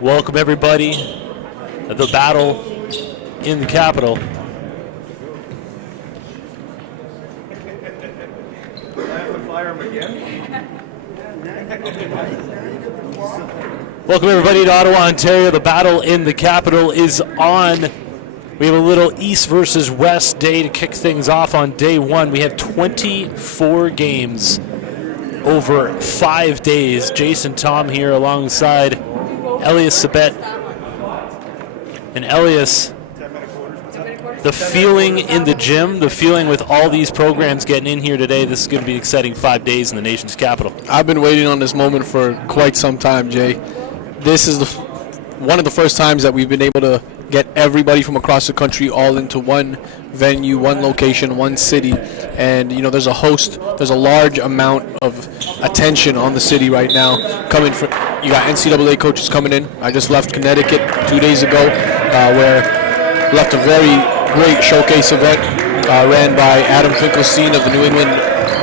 Welcome everybody to the battle in the Capitol. Welcome everybody to Ottawa, Ontario. The battle in the Capitol is on. We have a little East versus West day to kick things off on day one. We have 24 games over 5 days. Jason Tom here alongside Elias Sabet. And Elias, the feeling in the gym, the feeling with all these programs getting in here today, this is going to be an exciting 5 days in the nation's capital. I've been waiting on this moment for quite some time, Jay. This is one of the first times that we've been able to get everybody from across the country all into one venue, one location, one city. And, you know, there's a large amount of attention on the city right now. You got NCAA coaches coming in. I just left Connecticut 2 days ago, where left a very great showcase event ran by Adam Finkelstein of the New England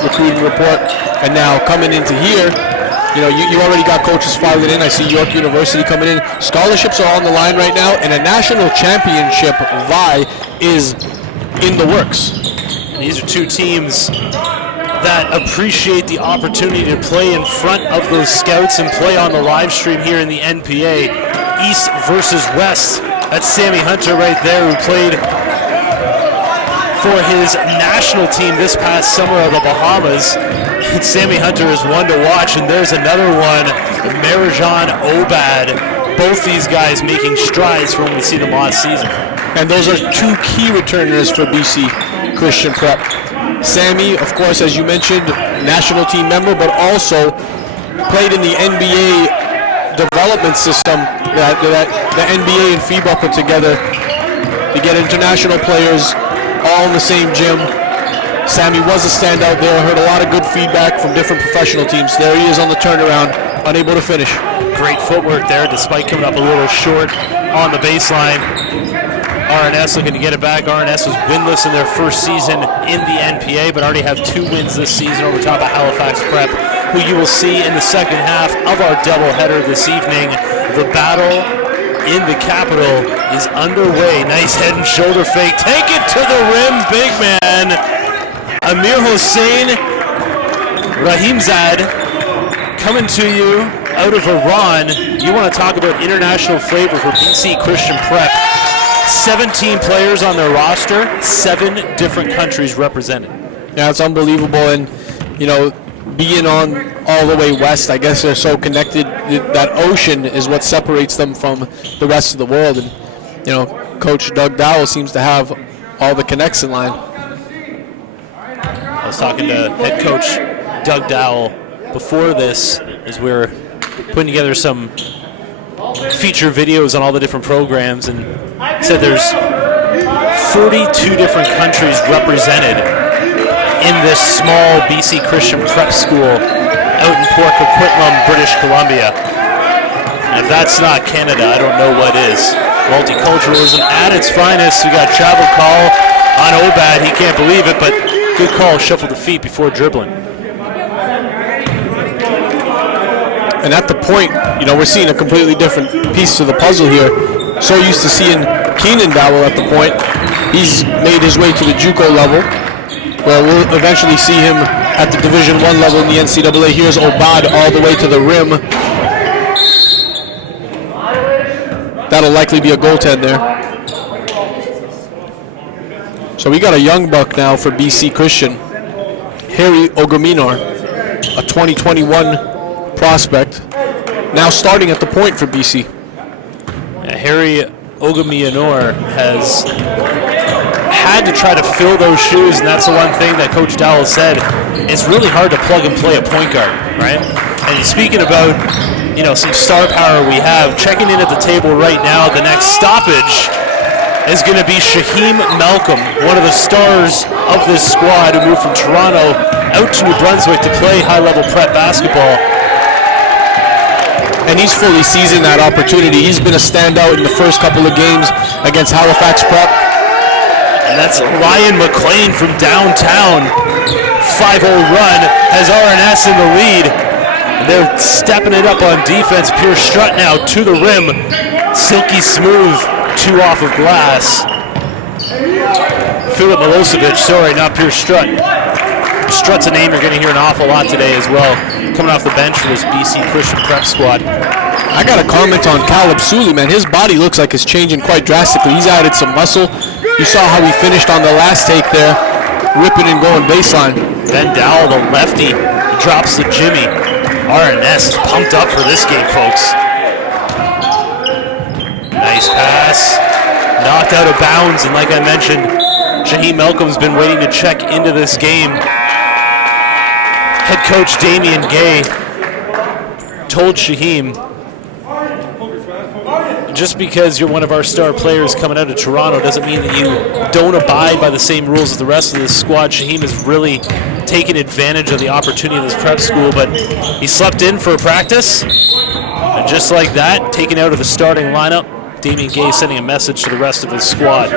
Recruiting Report. And now coming into here, you know, you already got coaches filing in. I see York University coming in. Scholarships are on the line right now, and a national championship vie is in the works. And these are two teams that appreciate the opportunity to play in front of those scouts and play on the live stream here in the NPA. East versus West. That's Sammy Hunter right there, who played for his national team this past summer of the Bahamas. Sammy Hunter is one to watch, and there's another one, Marijan Obad. Both these guys making strides from when we see them last season. And those are two key returners for BC Christian Prep. Sammy, of course, as you mentioned, national team member, but also played in the NBA development system that the NBA and FIBA put together to get international players all in the same gym. Sammy was a standout there. Heard a lot of good feedback from different professional teams. There he is on the turnaround, unable to finish. Great footwork there, despite coming up a little short on the baseline. RNS looking to get it back. RNS was winless in their first season in the NPA, but already have 2 wins this season over top of Halifax Prep, who you will see in the second half of our doubleheader this evening. The battle in the Capitol is underway. Nice head and shoulder fake. Take it to the rim, big man. Amir Hossein Rahimzad coming to you out of Iran. You want to talk about international flavor for BC Christian Prep. 17 players on their roster, 7 different countries represented. Yeah, it's unbelievable. And, you know, being on all the way west, I guess they're so connected. That ocean is what separates them from the rest of the world. And, you know, Coach Doug Dowell seems to have all the connects in line. I was talking to head coach Doug Dowell before this as we were putting together some feature videos on all the different programs, and said there's 42 different countries represented in this small BC Christian Prep school out in Port Coquitlam, British Columbia. And if that's not Canada, I don't know what is. Multiculturalism at its finest. We got travel call on Obad. He can't believe it, but good call, shuffled the feet before dribbling. And at the point, you know, we're seeing a completely different piece to the puzzle here. So used to seeing Keenan Dowell at the point. He's made his way to the JUCO level, where we'll eventually see him at the Division I level in the NCAA. Here's Obad all the way to the rim. That'll likely be a goaltend there. So we got a young buck now for BC Christian. Harry Ogaminor, a 2021 prospect, now starting at the point for BC. Harry Ogaminor has had to try to fill those shoes, and that's the one thing that Coach Dowell said. It's really hard to plug and play a point guard, right? And speaking about, you know, some star power we have, checking in at the table right now, the next stoppage is going to be Shaheem Malcolm, one of the stars of this squad who moved from Toronto out to New Brunswick to play high-level prep basketball. And he's fully seizing that opportunity. He's been a standout in the first couple of games against Halifax Prep. And that's Ryan McLean from downtown. 5-0 run has RNS in the lead. And They're stepping it up on defense. Pure strut now to the rim. Silky smooth, 2 off of glass. Filip Milosevic, sorry, not Pure Strut. Strut's a name you're going to hear an awful lot today as well. Coming off the bench for this BC Christian Prep squad. I got a comment on Caleb Sully, man. His body looks like it's changing quite drastically. He's added some muscle. You saw how he finished on the last take there, ripping and going baseline. Ben Dowell, the lefty, drops to Jimmy. RNS is pumped up for this game, folks. Nice pass. Knocked out of bounds, and like I mentioned, Shaheem Malcolm's been waiting to check into this game. Head coach Damian Gay told Shaheem, just because you're one of our star players coming out of Toronto doesn't mean that you don't abide by the same rules as the rest of this squad. Shaheem has really taken advantage of the opportunity of this prep school, but he slept in for a practice, and just like that, taken out of the starting lineup. Damian Gay sending a message to the rest of his squad.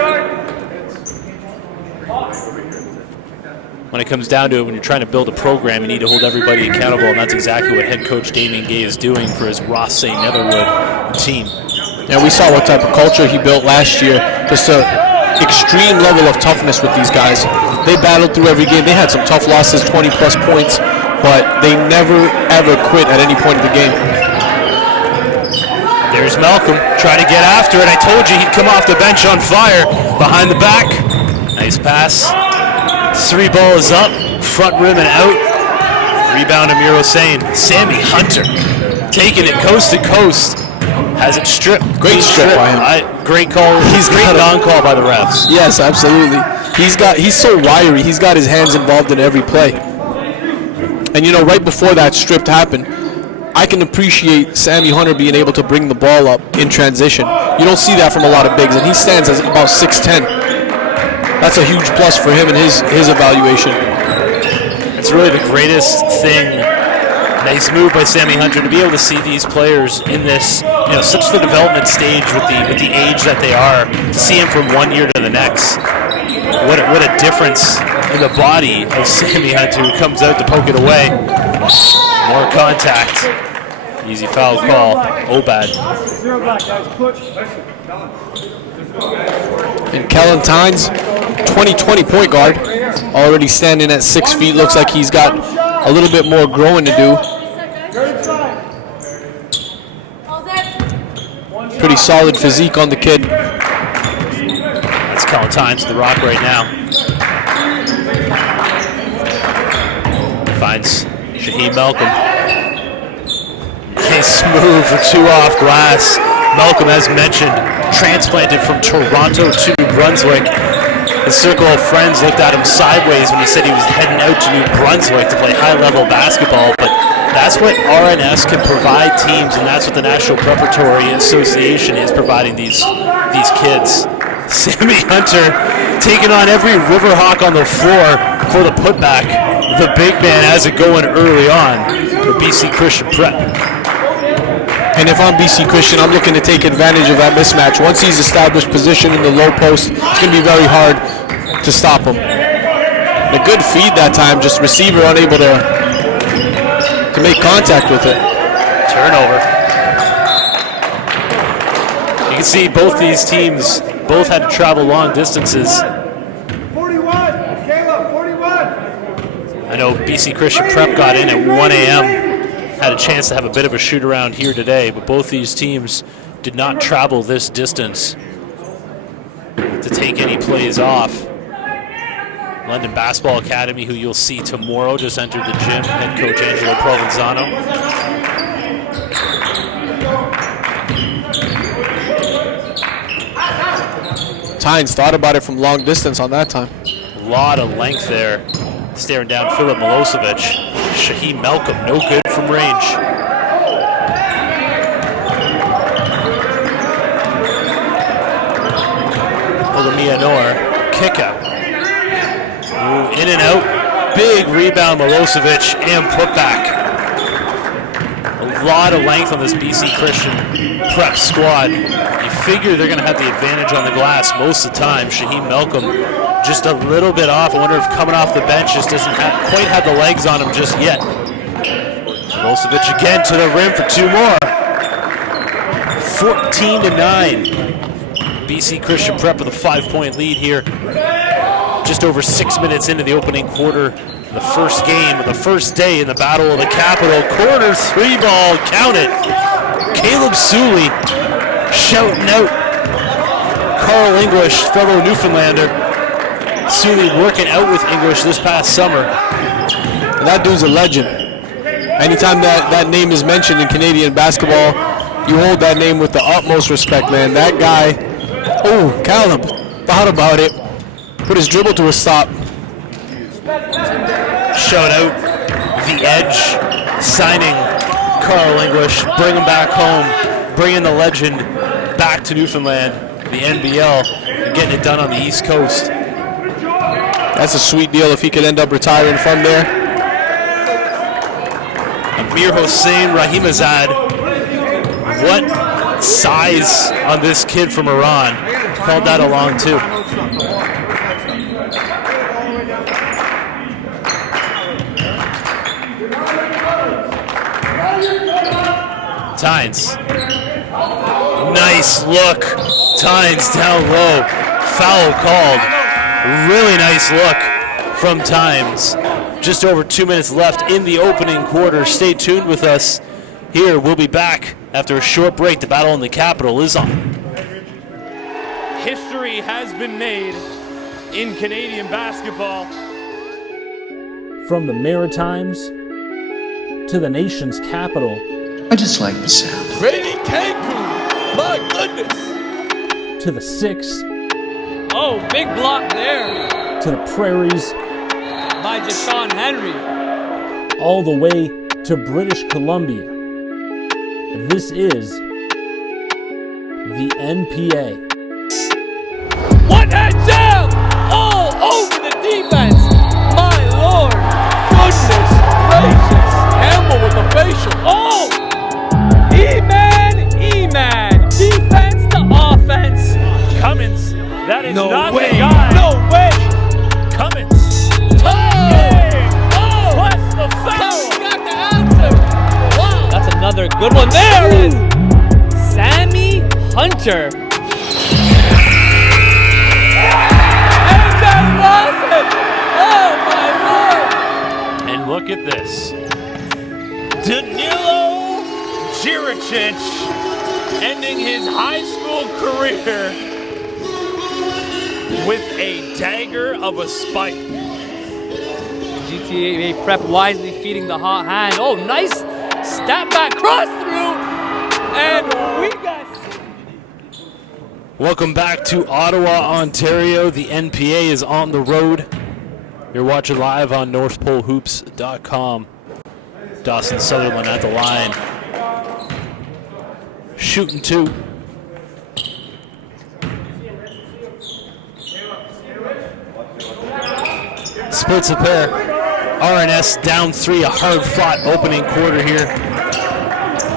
When it comes down to it, when you're trying to build a program, you need to hold everybody accountable, and that's exactly what head coach Damian Gay is doing for his Rothesay Netherwood team. And we saw what type of culture he built last year. Just an extreme level of toughness with these guys. They battled through every game. They had some tough losses, 20-plus points, but they never, ever quit at any point of the game. There's Malcolm trying to get after it. I told you he'd come off the bench on fire. Behind the back. Nice pass. 3 ball is up. Front rim and out. Rebound Amir Hossein. Sammy Hunter taking it coast to coast. Has it stripped. Great strip by him. Great call. He's great non-call by the refs. Yes, absolutely. He's so wiry. He's got his hands involved in every play. And you know, right before that stripped happened, I can appreciate Sammy Hunter being able to bring the ball up in transition. You don't see that from a lot of bigs, and he stands as about 6'10". That's a huge plus for him and his evaluation. It's really the greatest thing. Nice move by Sammy Hunter to be able to see these players in this, such the development stage with the age that they are. To see him from one year to the next, what a difference in the body of Sammy Hunter, who comes out to poke it away. More contact. Easy foul call. Obad. And Kellen Tynes, 2020 point guard, already standing at 6 feet. Looks like he's got a little bit more growing to do. Pretty solid physique on the kid. That's Kellen Tynes, the Rock right now. Finds Shaheem Malcolm. Nice move for 2 off glass. Malcolm, as mentioned, transplanted from Toronto to New Brunswick. His circle of friends looked at him sideways when he said he was heading out to New Brunswick to play high-level basketball, but that's what RNS can provide teams, and that's what the National Preparatory Association is providing these kids. Sammy Hunter taking on every Riverhawk on the floor for the putback. The big man has it going early on for BC Christian Prep. And if I'm BC Christian, I'm looking to take advantage of that mismatch. Once he's established position in the low post, it's going to be very hard to stop him. A good feed that time, just receiver unable to make contact with it. Turnover. You can see both these teams both had to travel long distances. 41, Caleb, 41. I know BC Christian Prep got in at 1 a.m. Had a chance to have a bit of a shoot around here today, but both these teams did not travel this distance to take any plays off. London Basketball Academy, who you'll see tomorrow, just entered the gym. Head coach Angelo Provenzano. Tynes thought about it from long distance on that time. A lot of length there. Staring down Filip Milosevic. Shaheem Malcolm, no good from range. Olamianor, kick out. Ooh, in and out. Big rebound, Milosevic, and putback. A lot of length on this BC Christian Prep squad. You figure they're going to have the advantage on the glass most of the time. Shaheem Malcolm just a little bit off. I wonder if coming off the bench just doesn't quite have the legs on him just yet. Milosevic again to the rim for 2 more. 14-9. BC Christian Prep with a 5-point lead here. Just over 6 minutes into the opening quarter. The first game of the first day in the Battle of the Capital. Corner 3 ball, count it. Caleb Suley shouting out Carl English, fellow Newfoundlander. Suley working out with English this past summer. That dude's a legend. Anytime that name is mentioned in Canadian basketball, you hold that name with the utmost respect, man. That guy, oh, Caleb, thought about it. Put his dribble to a stop. Shout out the Edge, signing Carl English, bring him back home, bringing the legend back to Newfoundland, the NBL, and getting it done on the East Coast. That's a sweet deal if he could end up retiring from there. Amir Hossein Rahimazad, what size on this kid from Iran. Called that along too. Tynes. Nice look. Tynes down low. Foul called. Really nice look from Tynes. Just over 2 minutes left in the opening quarter. Stay tuned with us here. We'll be back after a short break. The battle in the Capital is on. History has been made in Canadian basketball. From the Maritimes to the nation's capital. I just like the sound. Brady Cancun, my goodness. To the 6. Oh, big block there. To the prairies. By Jashawn Henry. All the way to British Columbia. This is the NPA. One hand jam! All over the defense. My Lord. Goodness gracious. Campbell with the facial. Oh! E-man. Defense to offense. Cummins, that is No not way. the guy. No way. Cummins. Oh! Plus the foul. Got the answer. Wow. That's another good one. There it is. Sammy Hunter. And that was it. Oh, my Lord. And look at this. Danilo Jiricic ending his high school career with a dagger of a spike. GTA Prep wisely feeding the hot hand. Oh, nice step back, cross through, and we got. Welcome back to Ottawa, Ontario. The NPA is on the road. You're watching live on NorthPoleHoops.com. Dawson Sutherland at the line. Shooting 2. Splits a pair. RNS down 3, a hard-fought opening quarter here.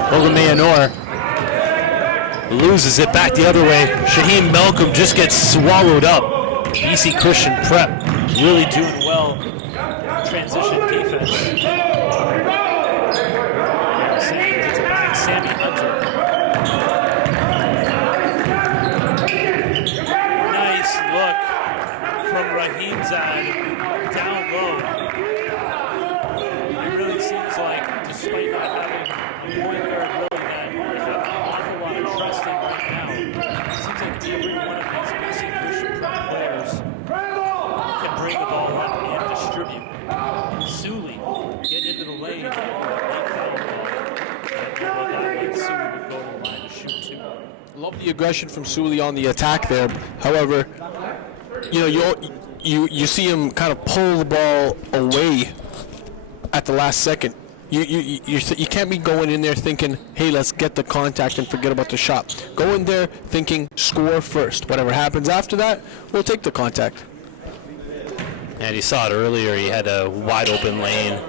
Ogamayanor loses it back the other way. Shaheem Malcolm just gets swallowed up. BC Christian Prep really doing well. Transition defense. Gets it back. Sammy Hunter. Nice look from Rahimzad down low. It really seems like, despite not having a point guard really that has an awful lot of trust in right now, it seems like every one of these BC Christian Prep players can bring the ball up and distribute. Suley getting into the lane. Late foul ball. Suley would go to the line to shoot 2. Love the aggression from Suley on the attack there. However, you see him kind of pull the ball away at the last second. You can't be going in there thinking, hey, let's get the contact and forget about the shot. Go in there thinking, score first. Whatever happens after that, we'll take the contact. And you saw it earlier. He had a wide open lane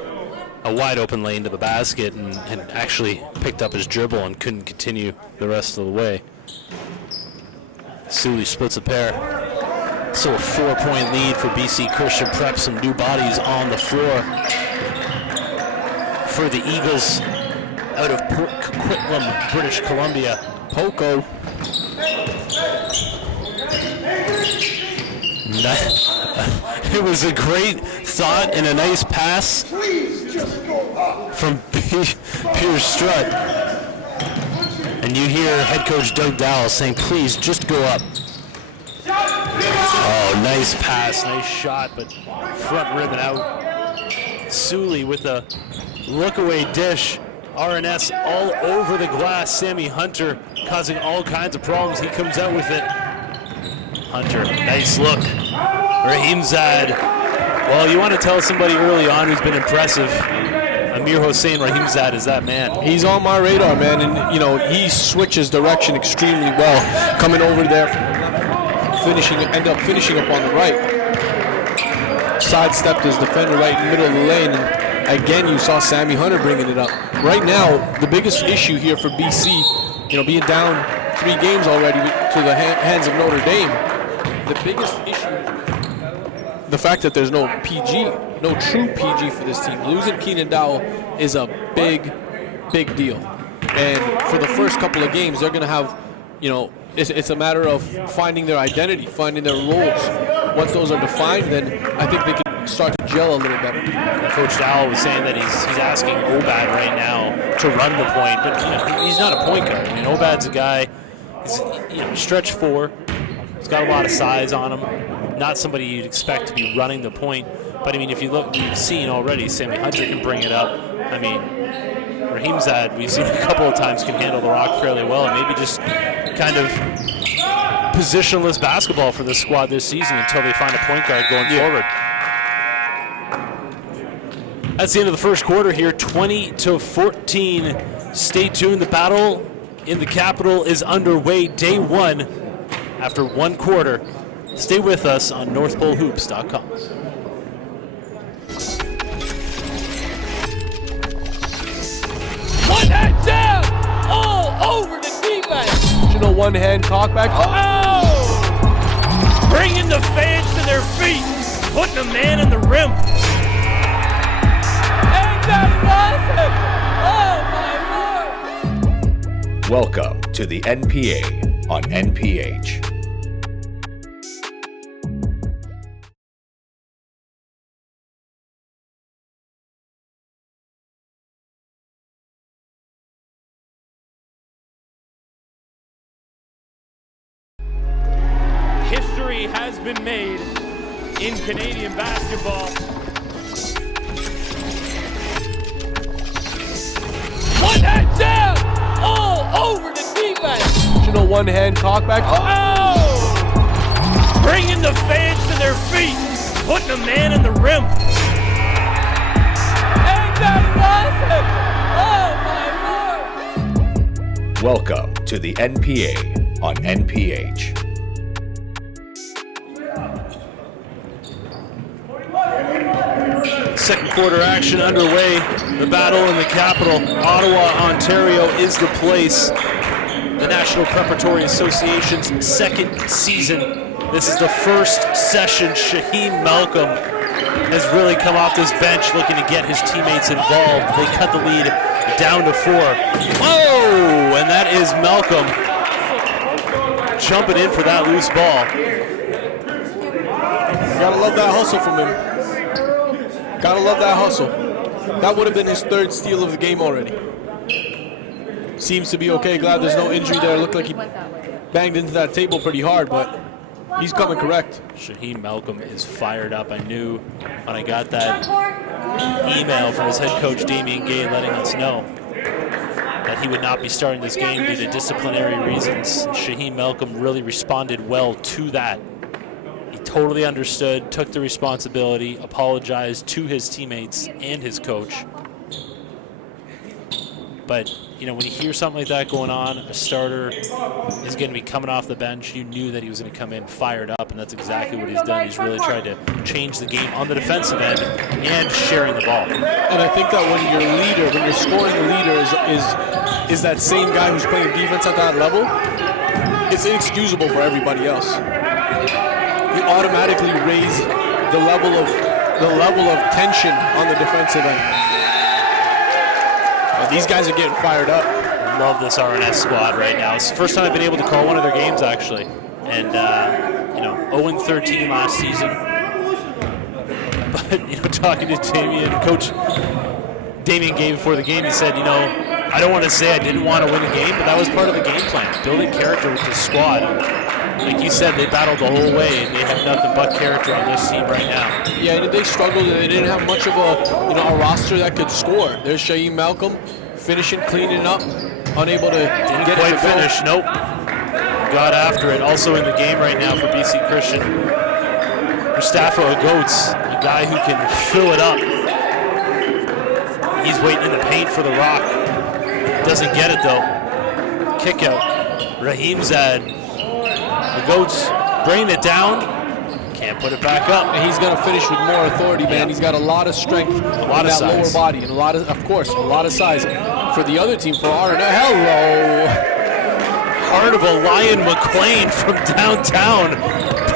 to the basket, and actually picked up his dribble and couldn't continue the rest of the way. Suley splits a pair. So a 4-point lead for BC Christian Prep. Some new bodies on the floor for the Eagles. out of Port Coquitlam, British Columbia. Poco. It was a great thought and a nice pass from Pierce Strutt. And you hear head coach Doug Dowell saying, please just go up. Oh, nice pass, nice shot, but front ribbon out. Sully with a look-away dish. RNS all over the glass. Sammy Hunter causing all kinds of problems. He comes out with it. Hunter, nice look. Rahimzad. Well, you want to tell somebody early on who's been impressive. Amir Hossein Rahimzad is that man. He's on my radar, man, and you know he switches direction extremely well, coming over there, end up finishing up on the right. Sidestepped his defender right in the middle of the lane, and again you saw Sammy Hunter bringing it up. Right now, the biggest issue here for BC, being down 3 games already to the hands of Notre Dame, the biggest issue, the fact that there's no PG, no true PG for this team. Losing Keenan Dowell is a big deal. And for the first couple of games, they're going to have, it's a matter of finding their identity, finding their roles. Once those are defined, then I think they can start to gel a little better. Coach Dowell was saying that he's asking Obad right now to run the point, but he's not a point guard. I mean, Obad's a guy, he's stretch 4. He's got a lot of size on him. Not somebody you'd expect to be running the point. But, I mean, if you look, we've seen already, Sammy Hunter can bring it up. I mean, Rahimzad, we've seen a couple of times, can handle the rock fairly well. And maybe just kind of positionless basketball for this squad this season until they find a point guard going forward. That's the end of the first quarter here, 20-14. Stay tuned. The battle in the Capitol is underway, day 1 after 1 quarter. Stay with us on NorthPoleHoops.com. One hand down, all over the defense. One-hand cockback. Oh! Bringing the fans to their feet, putting a man in the rim. And that was it. Oh, my Lord. Welcome to the NPA on NPH. History has been made in Canadian basketball. One hand down, all over the defense. One-hand cockback. Oh! Bringing the fans to their feet, putting a man in the rim. And that was it. Oh, my Lord. Welcome to the NPA on NPH. Second quarter action underway. The battle in the capital, Ottawa, Ontario, is the place. The National Preparatory Association's 2nd season. This is the first session. Shaheem Malcolm has really come off this bench looking to get his teammates involved. They cut the lead down to 4. Whoa! And that is Malcolm jumping in for that loose ball. Gotta love that hustle from him. Gotta love that hustle. That would have been his 3rd steal of the game already. Seems to be okay. Glad there's no injury there. Looked like he banged into that table pretty hard, but he's coming correct. Shaheem Malcolm is fired up. I knew when I got that email from his head coach, Damian Gay, letting us know that he would not be starting this game due to disciplinary reasons. Shaheem Malcolm really responded well to that. He totally understood, took the responsibility, apologized to his teammates and his coach. But, when you hear something like that going on, a starter is going to be coming off the bench. You knew that he was going to come in fired up, and that's exactly what he's done. He's really tried to change the game on the defensive end and sharing the ball. And I think that when your leader, when you're scoring the leader is that same guy who's playing defense at that level, it's inexcusable for everybody else. You automatically raise the level of tension on the defensive end. These guys are getting fired up. Love this RNS squad right now. It's the first time I've been able to call one of their games, actually. And, 0-13 last season. But, talking to Coach Damien Gay before the game, he said, I don't want to say I didn't want to win the game, but that was part of the game plan, building character with this squad. Like you said, they battled the whole way, and they have nothing but character on this team right now. Yeah, and they struggled, and they didn't have much of a roster that could score. There's Shaheem Malcolm finishing, cleaning up, unable to Didn't get quite it to go. finish. Nope. Got after it. Also in the game right now for BC Christian, Mustafa Goats, a guy who can fill it up. He's waiting in the paint for the rock. Doesn't get it though. Kick out. Raheem Zad. The Goats bringing it down. Can't put it back up. And he's going to finish with more authority, man. He's got a lot of strength A lot in of that lower size. body, and a lot of size. For the other team, for RNS, hello. Heart of a Lion McLean from downtown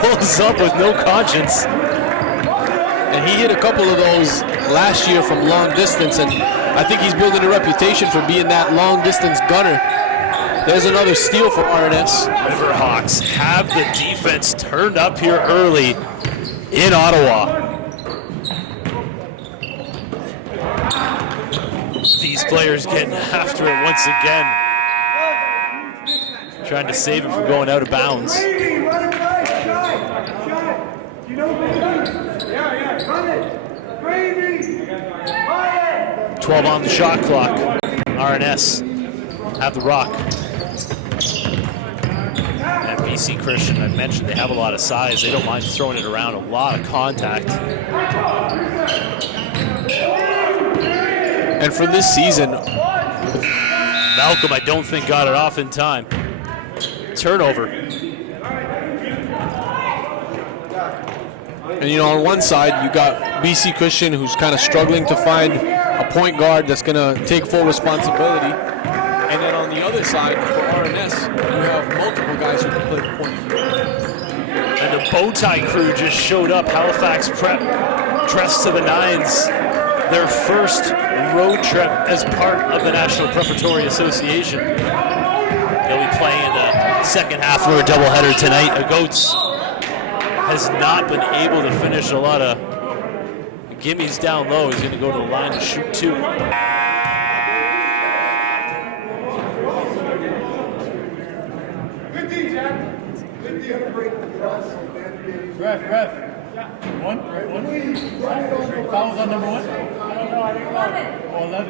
pulls up with no conscience. And he hit a couple of those last year from long distance, and I think he's building a reputation for being that long distance gunner. There's another steal for RNS. Riverhawks have the defense turned up here early in Ottawa. These players getting after it once again. Trying to save it from going out of bounds. Gravy, run it right, shot. You know Gravy? Yeah, run it. Gravy, run it. 12 on the shot clock. RNS have the rock. And BC Christian, I mentioned they have a lot of size. They don't mind throwing it around, a lot of contact. And for this season, Malcolm, I don't think, got it off in time. Turnover. and on one side you got BC Christian, who's kind of struggling to find a point guard that's going to take full responsibility. And then on the other side, for RNS, you have multiple guys who can play the point. And the bow tie crew just showed up. Halifax Prep dressed to the nines. Their first road trip as part of the National Preparatory Association. They'll be playing in the second half for a doubleheader tonight. The Goats has not been able to finish a lot of gimmies down low. He's going to go to the line to shoot two. Good D, Jack. Good D on the break. Ref. One. Fouls on number 1? Or 11.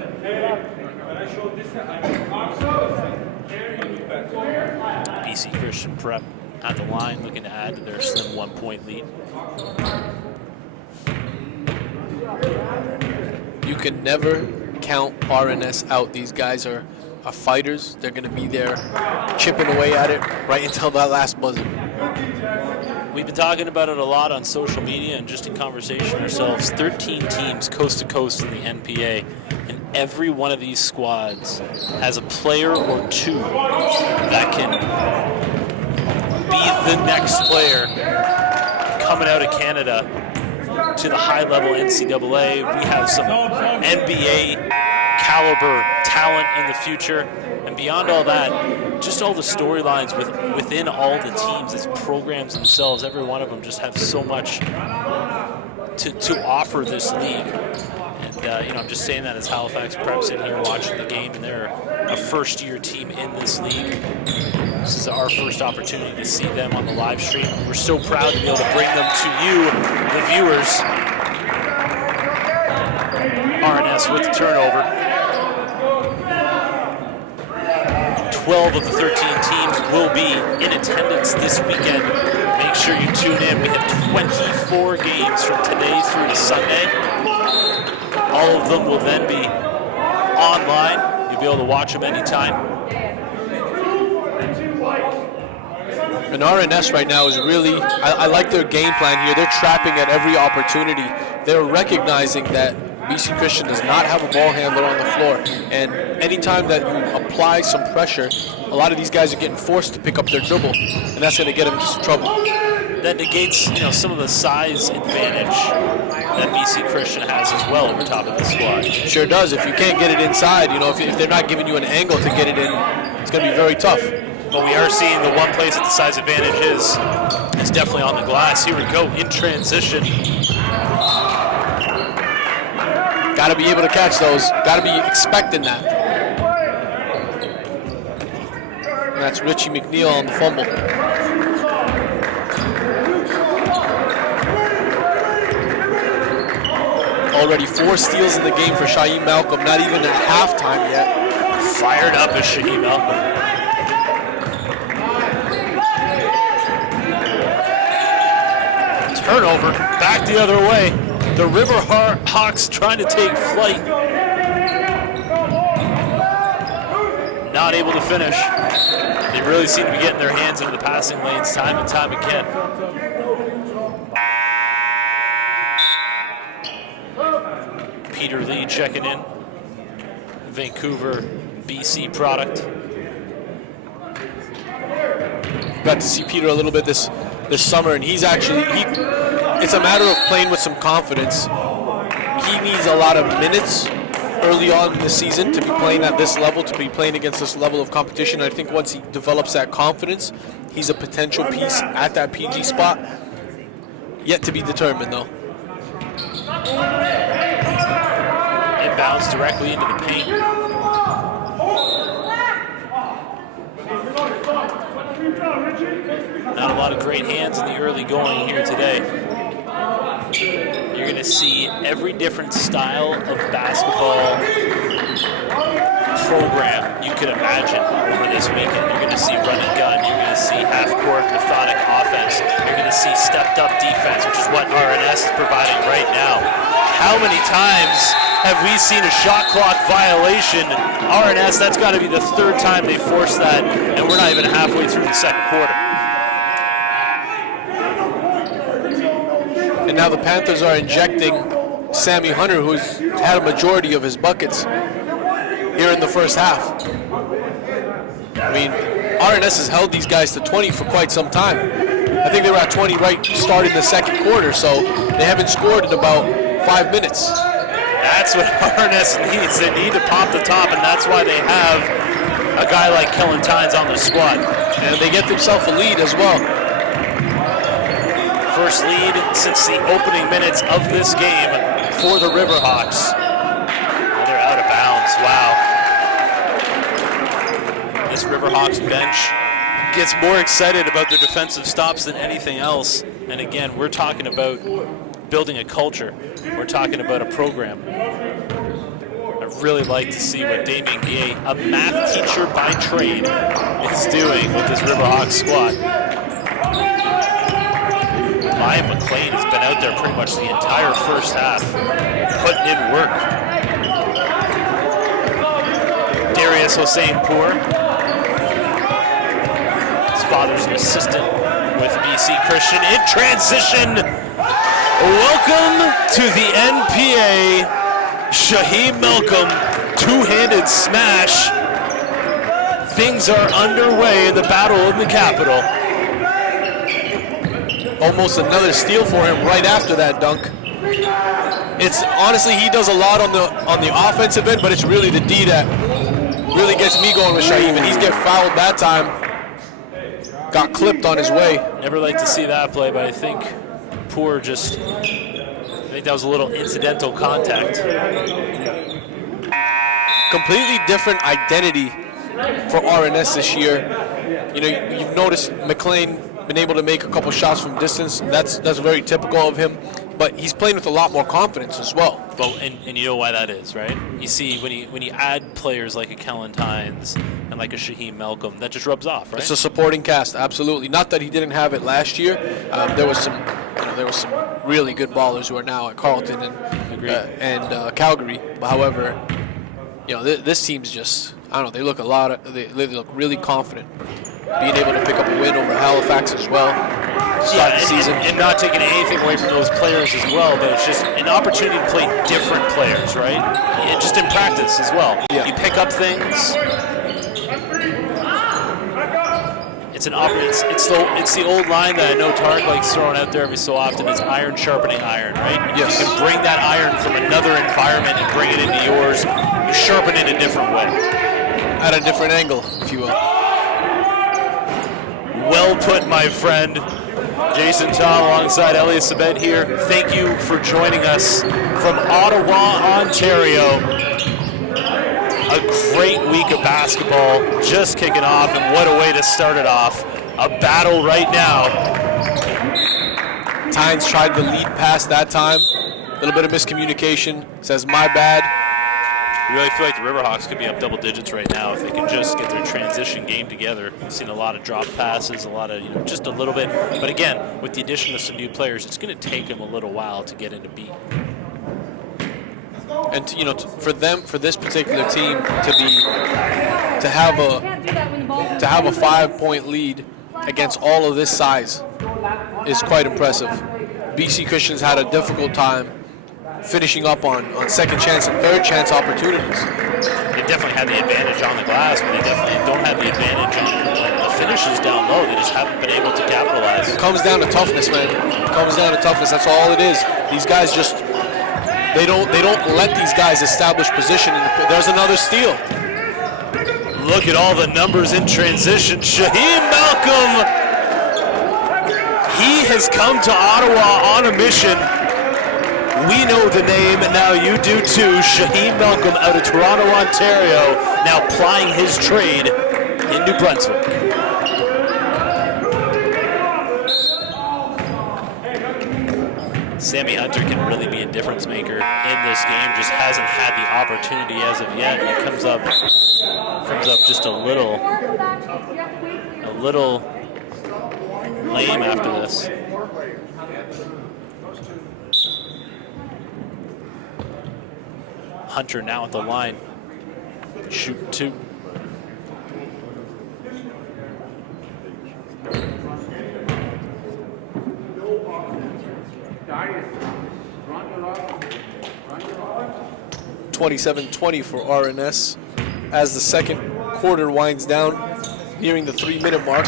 BC Christian Prep at the line, looking to add to their slim 1-point lead. You can never count RNS out. These guys are fighters. They're going to be there chipping away at it right until that last buzzer. We've been talking about it a lot on social media and just in conversation ourselves. 13 teams coast to coast in the NPA, and every one of these squads has a player or two that can be the next player coming out of Canada to the high-level NCAA. We have some NBA caliber talent in the future, and beyond all that, just all the storylines within all the teams, its programs themselves. Every one of them just have so much to offer this league. And I'm just saying that as Halifax Prep's in here watching the game, and they're a first-year team in this league. This is our first opportunity to see them on the live stream. We're so proud to be able to bring them to you, the viewers. RNS with the turnover. 12 of the 13 teams will be in attendance this weekend. Make sure you tune in. We have 24 games from today through to Sunday. All of them will then be online. You'll be able to watch them anytime. And RNS right now is really, I like their game plan here. They're trapping at every opportunity. They're recognizing that BC Christian does not have a ball handler on the floor. And anytime that you apply some pressure, a lot of these guys are getting forced to pick up their dribble. And that's going to get them into some trouble. that negates, some of the size advantage that BC Christian has as well over top of the squad. Sure does. If you can't get it inside, if they're not giving you an angle to get it in, it's going to be very tough. But we are seeing the one place that the size advantage is definitely on the glass. Here we go in transition. Got to be able to catch those. Got to be expecting that. And that's Richie McNeil on the fumble. Already 4 steals in the game for Shaheem Malcolm. Not even at halftime yet. Fired up is Shaheem Malcolm. Turnover, back the other way. The River Hawks trying to take flight. Not able to finish. They really seem to be getting their hands into the passing lanes time and time again. Peter Lee checking in. Vancouver, BC product. Got to see Peter a little bit this summer, and he's actually, it's a matter of playing with some confidence. He needs a lot of minutes early on in the season to be playing at this level, to be playing against this level of competition. I think once he develops that confidence, he's a potential piece at that PG spot. Yet to be determined, though. Inbounds directly into the paint. Not a lot of great hands in the early going here today. You're going to see every different style of basketball program you could imagine over this weekend. You're going to see run and gun. You're going to see half-court methodic offense. You're going to see stepped-up defense, which is what RNS is providing right now. How many times have we seen a shot clock violation? RNS, that's got to be the 3rd time they forced that, and we're not even halfway through the second quarter. And now the Panthers are injecting Sammy Hunter, who's had a majority of his buckets here in the first half. I mean, RNS has held these guys to 20 for quite some time. I think they were at 20 right starting the second quarter, so they haven't scored in about 5 minutes. That's what RNS needs. They need to pop the top, and that's why they have a guy like Kellen Tynes on the squad. And they get themselves a lead as well. First lead since the opening minutes of this game for the Riverhawks. They're out of bounds. Wow. This Riverhawks bench gets more excited about their defensive stops than anything else. And again, we're talking about building a culture. We're talking about a program. I'd really like to see what Damien Gay, a math teacher by trade, is doing with this Riverhawks squad. Ryan McLean has been out there pretty much the entire first half, putting in work. Darius Hossein-Pour. His father's an assistant with BC Christian. In transition, welcome to the NPA. Shaheem Malcolm, two-handed smash. Things are underway in the battle in the Capitol. Almost another steal for him right after that dunk. It's honestly, he does a lot on the offensive end, but it's really the D that really gets me going with Shaheem, and he's get fouled that time. Got clipped on his way. Never like to see that play, but I think Poor just, I think that was a little incidental contact. Completely different identity for RNS this year. You know, you've noticed McLean been able to make a couple shots from distance. That's very typical of him, but he's playing with a lot more confidence as well. Well, and you know why that is, right? You see, when you add players like a Kellen Tynes and like a Shaheem Malcolm, that just rubs off, right? It's a supporting cast, absolutely. Not that he didn't have it last year. There was some really good ballers who are now at Carleton and Calgary. But however, this team's just, I don't know. They look they look really confident. Being able to pick up a win over Halifax as well. Start the season. And not taking anything away from those players as well, but it's just an opportunity to play different players, right? And just in practice as well. Yeah. You pick up things. It's It's the old line that I know Tarek likes throwing out there every so often is iron sharpening iron, right? Yes. You can bring that iron from another environment and bring it into yours. You sharpen it a different way. At a different angle, if you will. Well put, my friend. Jason Tom alongside Elliot Sabet here. Thank you for joining us from Ottawa, Ontario. A great week of basketball just kicking off, and what a way to start it off. A battle right now. Tynes tried the lead pass that time. A little bit of miscommunication. Says, my bad. I really feel like the Riverhawks could be up double digits right now if they can just get their transition game together. We've seen a lot of drop passes, a lot of, just a little bit. But again, with the addition of some new players, it's going to take them a little while to get into beat. And for this particular team to have a 5-point lead against all of this size is quite impressive. BC Christians had a difficult time finishing up on second chance and third chance opportunities. They definitely had the advantage on the glass, but they definitely don't have the advantage on the finishes down low. They just haven't been able to capitalize. It comes down to toughness, man. It comes down to toughness. That's all it is. These guys just they don't let these guys establish position. There's another steal. Look at all the numbers in transition. Shaheem Malcolm. He has come to Ottawa on a mission. We know the name, and now you do too. Shaheem Malcolm out of Toronto, Ontario, now plying his trade in New Brunswick. Sammy Hunter can really be a difference maker in this game. Just hasn't had the opportunity as of yet. And he comes up just a little lame after this. Hunter now at the line, shooting 2. $27-20 for RNS as the second quarter winds down, nearing the 3-minute mark.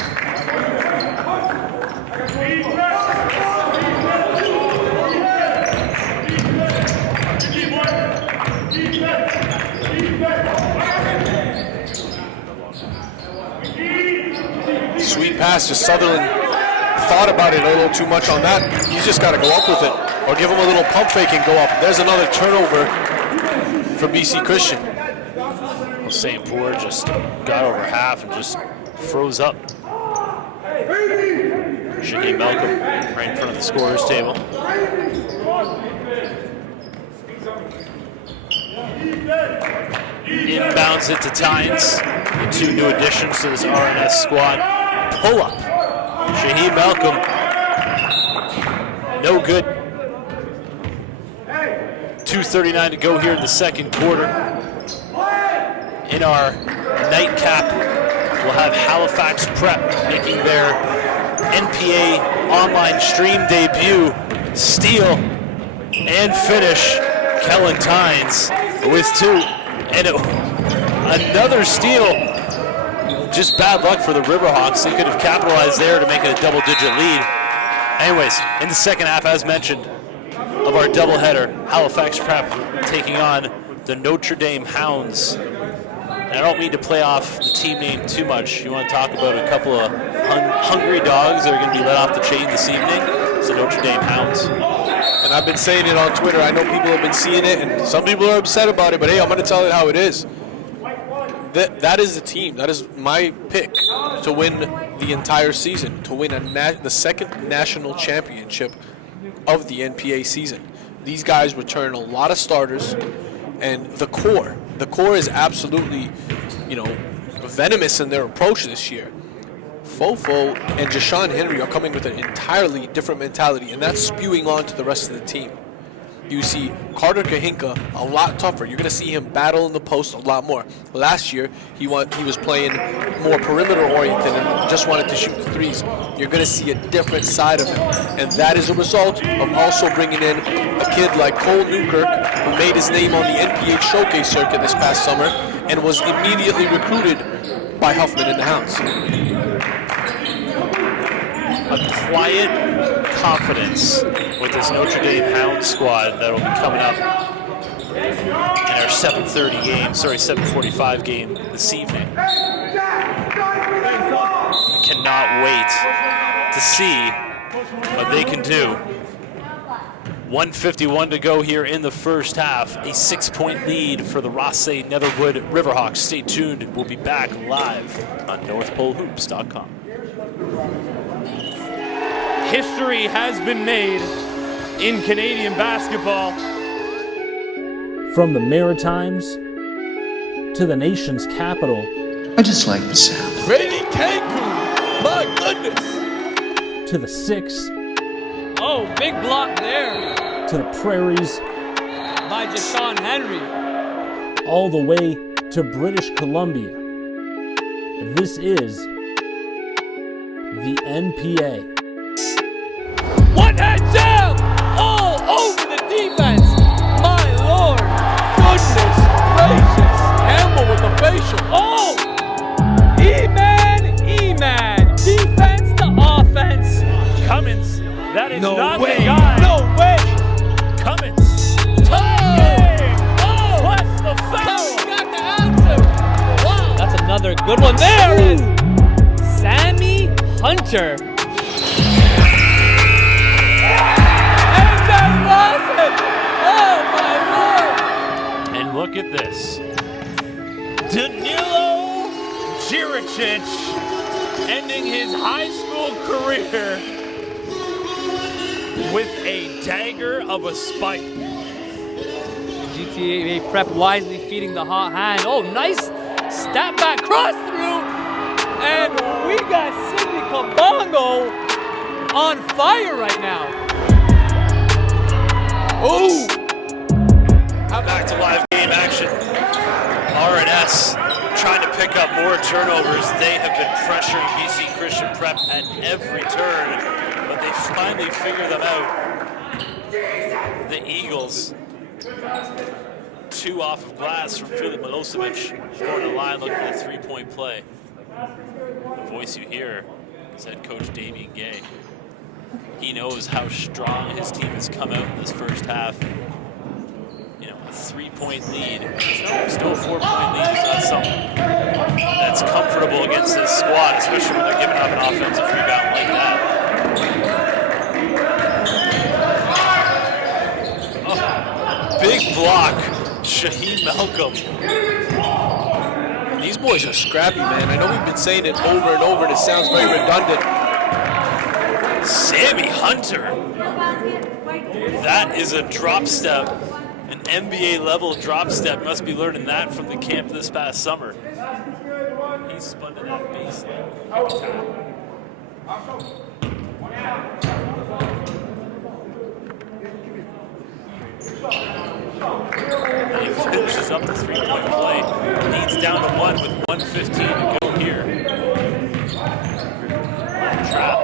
Sweet pass to Sutherland. Thought about it a little too much on that. He's just got to go up with it or give him a little pump fake and go up. There's another turnover for BC Christian. Well, St. Poor just got over half and just froze up. Shaheem Malcolm right in front of the scorer's table. Inbounds it to Tynes. The 2 new additions to this RNS squad. Pull up. Shaheem Malcolm. No good. 2:39 to go here in the second quarter. In our nightcap, we'll have Halifax Prep making their NPA online stream debut. Steal and finish. Kellen Tynes with 2. And another steal. Just bad luck for the Riverhawks. They could have capitalized there to make it a double-digit lead. Anyways, in the second half, as mentioned, of our doubleheader, Halifax Prep taking on the Notre Dame Hounds. And I don't mean to play off the team name too much. You want to talk about a couple of hungry dogs that are going to be let off the chain this evening? It's the Notre Dame Hounds. And I've been saying it on Twitter. I know people have been seeing it, and some people are upset about it, but hey, I'm going to tell it how it is. That is the team. That is my pick to win the entire season, to win the second national championship of the NPA season. These guys return a lot of starters, and the core is absolutely, venomous in their approach this year. Fofo and Jashawn Henry are coming with an entirely different mentality, and that's spewing on to the rest of the team. You see Carter Kahinka a lot tougher. You're going to see him battle in the post a lot more. Last year, he was playing more perimeter-oriented and just wanted to shoot the threes. You're going to see a different side of him. And that is a result of also bringing in a kid like Cole Newkirk, who made his name on the NPH Showcase circuit this past summer and was immediately recruited by Huffman and the Hounds. A quiet confidence with this Notre Dame Hound squad that will be coming up in our 7:30 game, 7:45 game this evening. Cannot wait to see what they can do. 1:51 to go here in the first half. A 6-point lead for the Rothesay Netherwood Riverhawks. Stay tuned. We'll be back live on NorthPoleHoops.com. History has been made in Canadian basketball. From the Maritimes to the nation's capital, I just like the sound. Brady Cancun, my goodness. to the 6, Oh, big block there to the prairies, by Jashawn Henry. all the way to British Columbia. This is the NPA. One hand down, all over the defense. My Lord, goodness gracious. Campbell with the facial. Oh, E-man, defense to offense. Cummins, that is No not way, the guy. no way. Cummins. Oh, Plus the foul. got the answer. Wow. That's another good one. There it is. Sammy Hunter. And that was it. Oh, my Lord. And look at this. Danilo Jiricic ending his high school career with a dagger of a spike. GTA prep wisely feeding the hot hand. Oh, nice step back cross through. And we got Sidney Kabongo on fire right now. Oh! Back to live game action. R&S trying to pick up more turnovers. They have been pressuring BC Christian Prep at every turn, but they finally figure them out. The Eagles, 2 off of glass from Filip Milosevic, going to the line looking at a 3-point play. The voice you hear is head coach Damien Gay. He knows how strong his team has come out in this first half. You know, a 3-point lead, still a 4-point lead is not something that's comfortable against this squad, especially when they're giving up an offensive rebound like that. Oh, big block, Shaheem Malcolm. These boys are scrappy, man. I know we've been saying it over and over, and it sounds very redundant. Sammy Hunter. That is a drop step. An NBA level drop step. Must be learning that from the camp this past summer. He spun to that baseline. And he finishes up the 3-point play. Leads down to 1 with 1:15 to go here. Trap.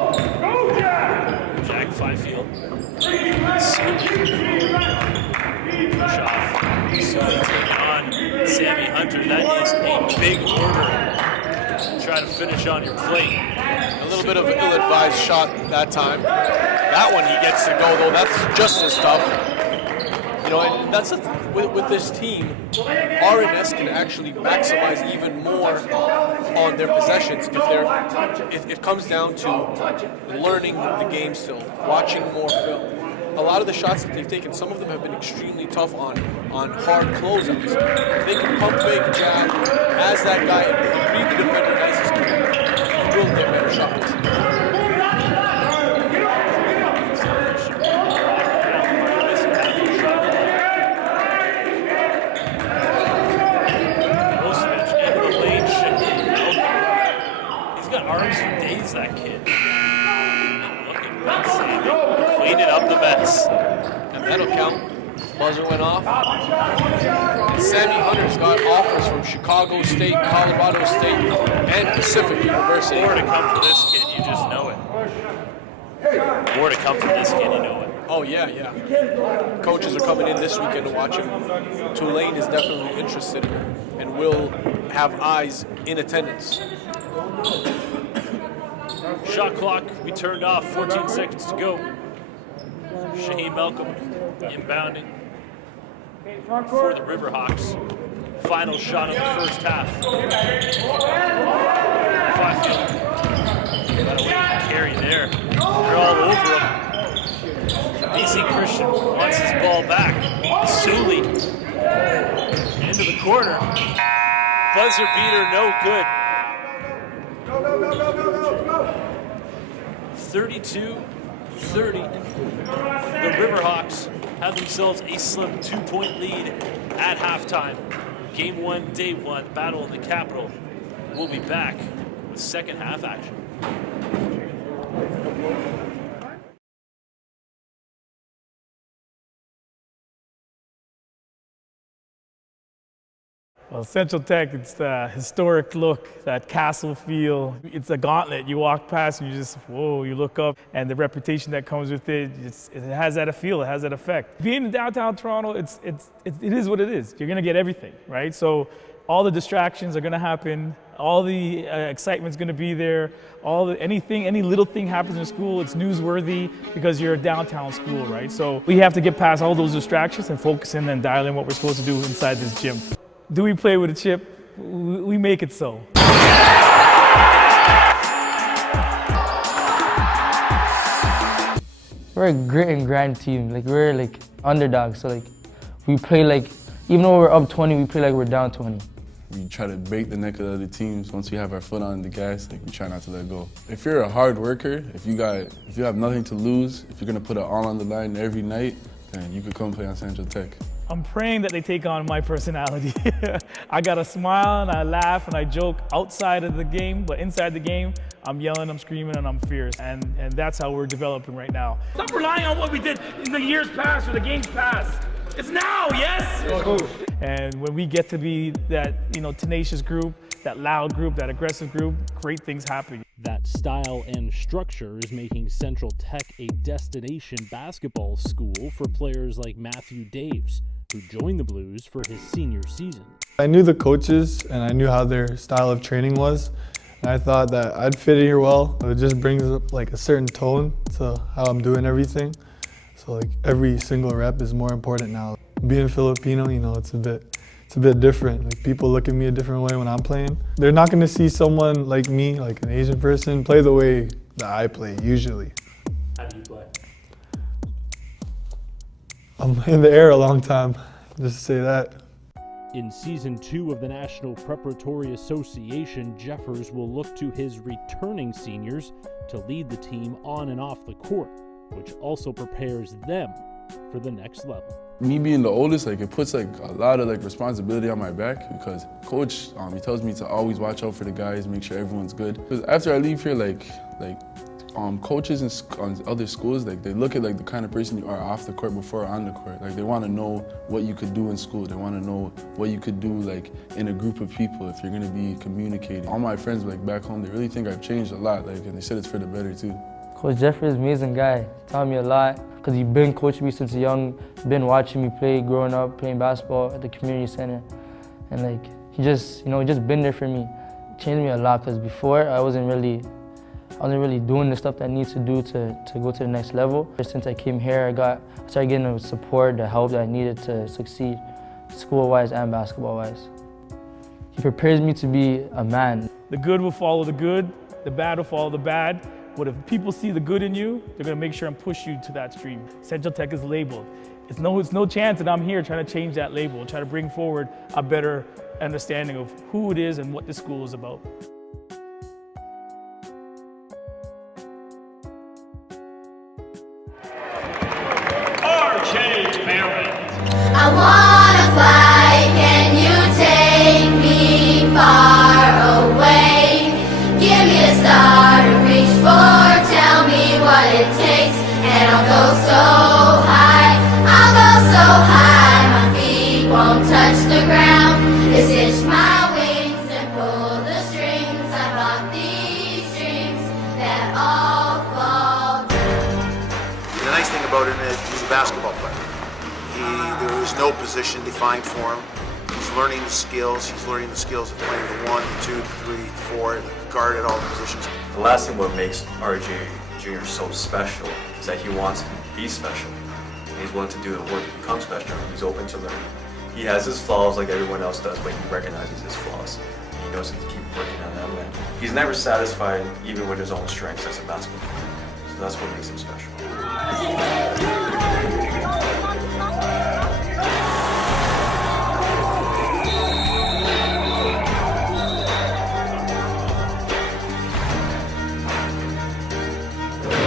Jack Fifield. Push off. Sully taking on Sammy Hunter. That is a big order. Try to finish on your plate. A little bit of an ill-advised shot that time. That one he gets to go, though. That's just as tough. You know, and that's the with this team, R&S can actually maximize even more on their possessions if it comes down to learning the game still, watching more film. A lot of the shots that they've taken, some of them have been extremely tough on hard closeouts. If they can pump fake jab as that guy, read the defender as he's coming, he will get better shots. Arms for days, that kid. Looking good, Sammy. Cleaning up the mess. And that'll count. Buzzer went off. Sammy Hunter's got offers from Chicago State, Colorado State, and Pacific University. More to come for this kid, you just know it. More to come for this kid, you know it. Oh, yeah. Coaches are coming in this weekend to watch him. Tulane is definitely interested and will have eyes in attendance. Shot clock, we turned off, 14 seconds to go. Shaheen Malcolm inbounding for the Riverhawks. Final shot of the first half. Fifield got away from Carey there. They're all over him. BC Christian wants his ball back. Sully into the corner. Buzzer beater, no good. 32-30. The Riverhawks have themselves a slim 2-point lead at halftime. Game 1, day 1, battle in the Capitol. We'll be back with second half action. Well, Central Tech, it's the historic look, that castle feel. It's a gauntlet. You walk past and you just, whoa, you look up, and the reputation that comes with it, it has that feel, it has that effect. Being in downtown Toronto, it is what it is. You're gonna get everything, right? So all the distractions are gonna happen, all the excitement's gonna be there, any little thing happens in school, it's newsworthy because you're a downtown school, right? So we have to get past all those distractions and focus in and dial in what we're supposed to do inside this gym. Do we play with a chip? We make it so. We're a grit and grind team. We're underdogs. So we play even though we're up 20, we play like we're down 20. We try to break the neck of the other teams. Once we have our foot on the gas, we try not to let go. If you're a hard worker, if you have nothing to lose, if you're gonna put it all on the line every night, then you could come play on Central Tech. I'm praying that they take on my personality. I gotta smile and I laugh and I joke outside of the game, but inside the game, I'm yelling, I'm screaming, and I'm fierce. And that's how we're developing right now. Stop relying on what we did in the years past or the games past. It's now, yes? And when we get to be that tenacious group, that loud group, that aggressive group, great things happen. That style and structure is making Central Tech a destination basketball school for players like Matthew Daves, who joined the Blues for his senior season. I knew the coaches and I knew how their style of training was. And I thought that I'd fit in here well. It just brings up a certain tone to how I'm doing everything. So every single rep is more important now. Being Filipino, it's a bit different. People look at me a different way when I'm playing. They're not going to see someone like me, like an Asian person, play the way that I play usually. How do you play? I'm in the air a long time, just to say that. In Season 2 of the National Preparatory Association, Jeffers will look to his returning seniors to lead the team on and off the court, which also prepares them for the next level. Me being the oldest, it puts a lot of responsibility on my back because coach, he tells me to always watch out for the guys, make sure everyone's good. Because after I leave here, coaches on other schools, they look at the kind of person you are off the court before on the court. They want to know what you could do in school. They want to know what you could do in a group of people if you're going to be communicating. All my friends back home, they really think I've changed a lot, and they said it's for the better too. Coach Jeffrey is an amazing guy. He taught me a lot because he's been coaching me since young, been watching me play growing up, playing basketball at the community center. And he just been there for me. It changed me a lot because before I wasn't really doing the stuff that I need to do to go to the next level. Since I came here, I started getting the support, the help that I needed to succeed, school-wise and basketball-wise. He prepares me to be a man. The good will follow the good, the bad will follow the bad. But if people see the good in you, they're gonna make sure and push you to that stream. Central Tech is labeled. It's no chance that I'm here trying to change that label, try to bring forward a better understanding of who it is and what this school is about. I wanna fly, can you take me far away? Give me a star to reach for, tell me what it takes, and I'll go so high, my feet won't touch the ground. Just hitch my wings and pull the strings. I bought these dreams that all fall down. The nice thing about about it is he's a basketball player. There is no position defined for him. He's learning the skills. He's learning the skills of playing the 1, the 2, the 3, the 4, the guard at all the positions. The last thing what makes RJ Jr. so special is that he wants to be special. He's willing to do the work to become special. He's open to learning. He has his flaws like everyone else does, but he recognizes his flaws. He knows to keep working on them. And he's never satisfied even with his own strengths as a basketball player. So that's what makes him special.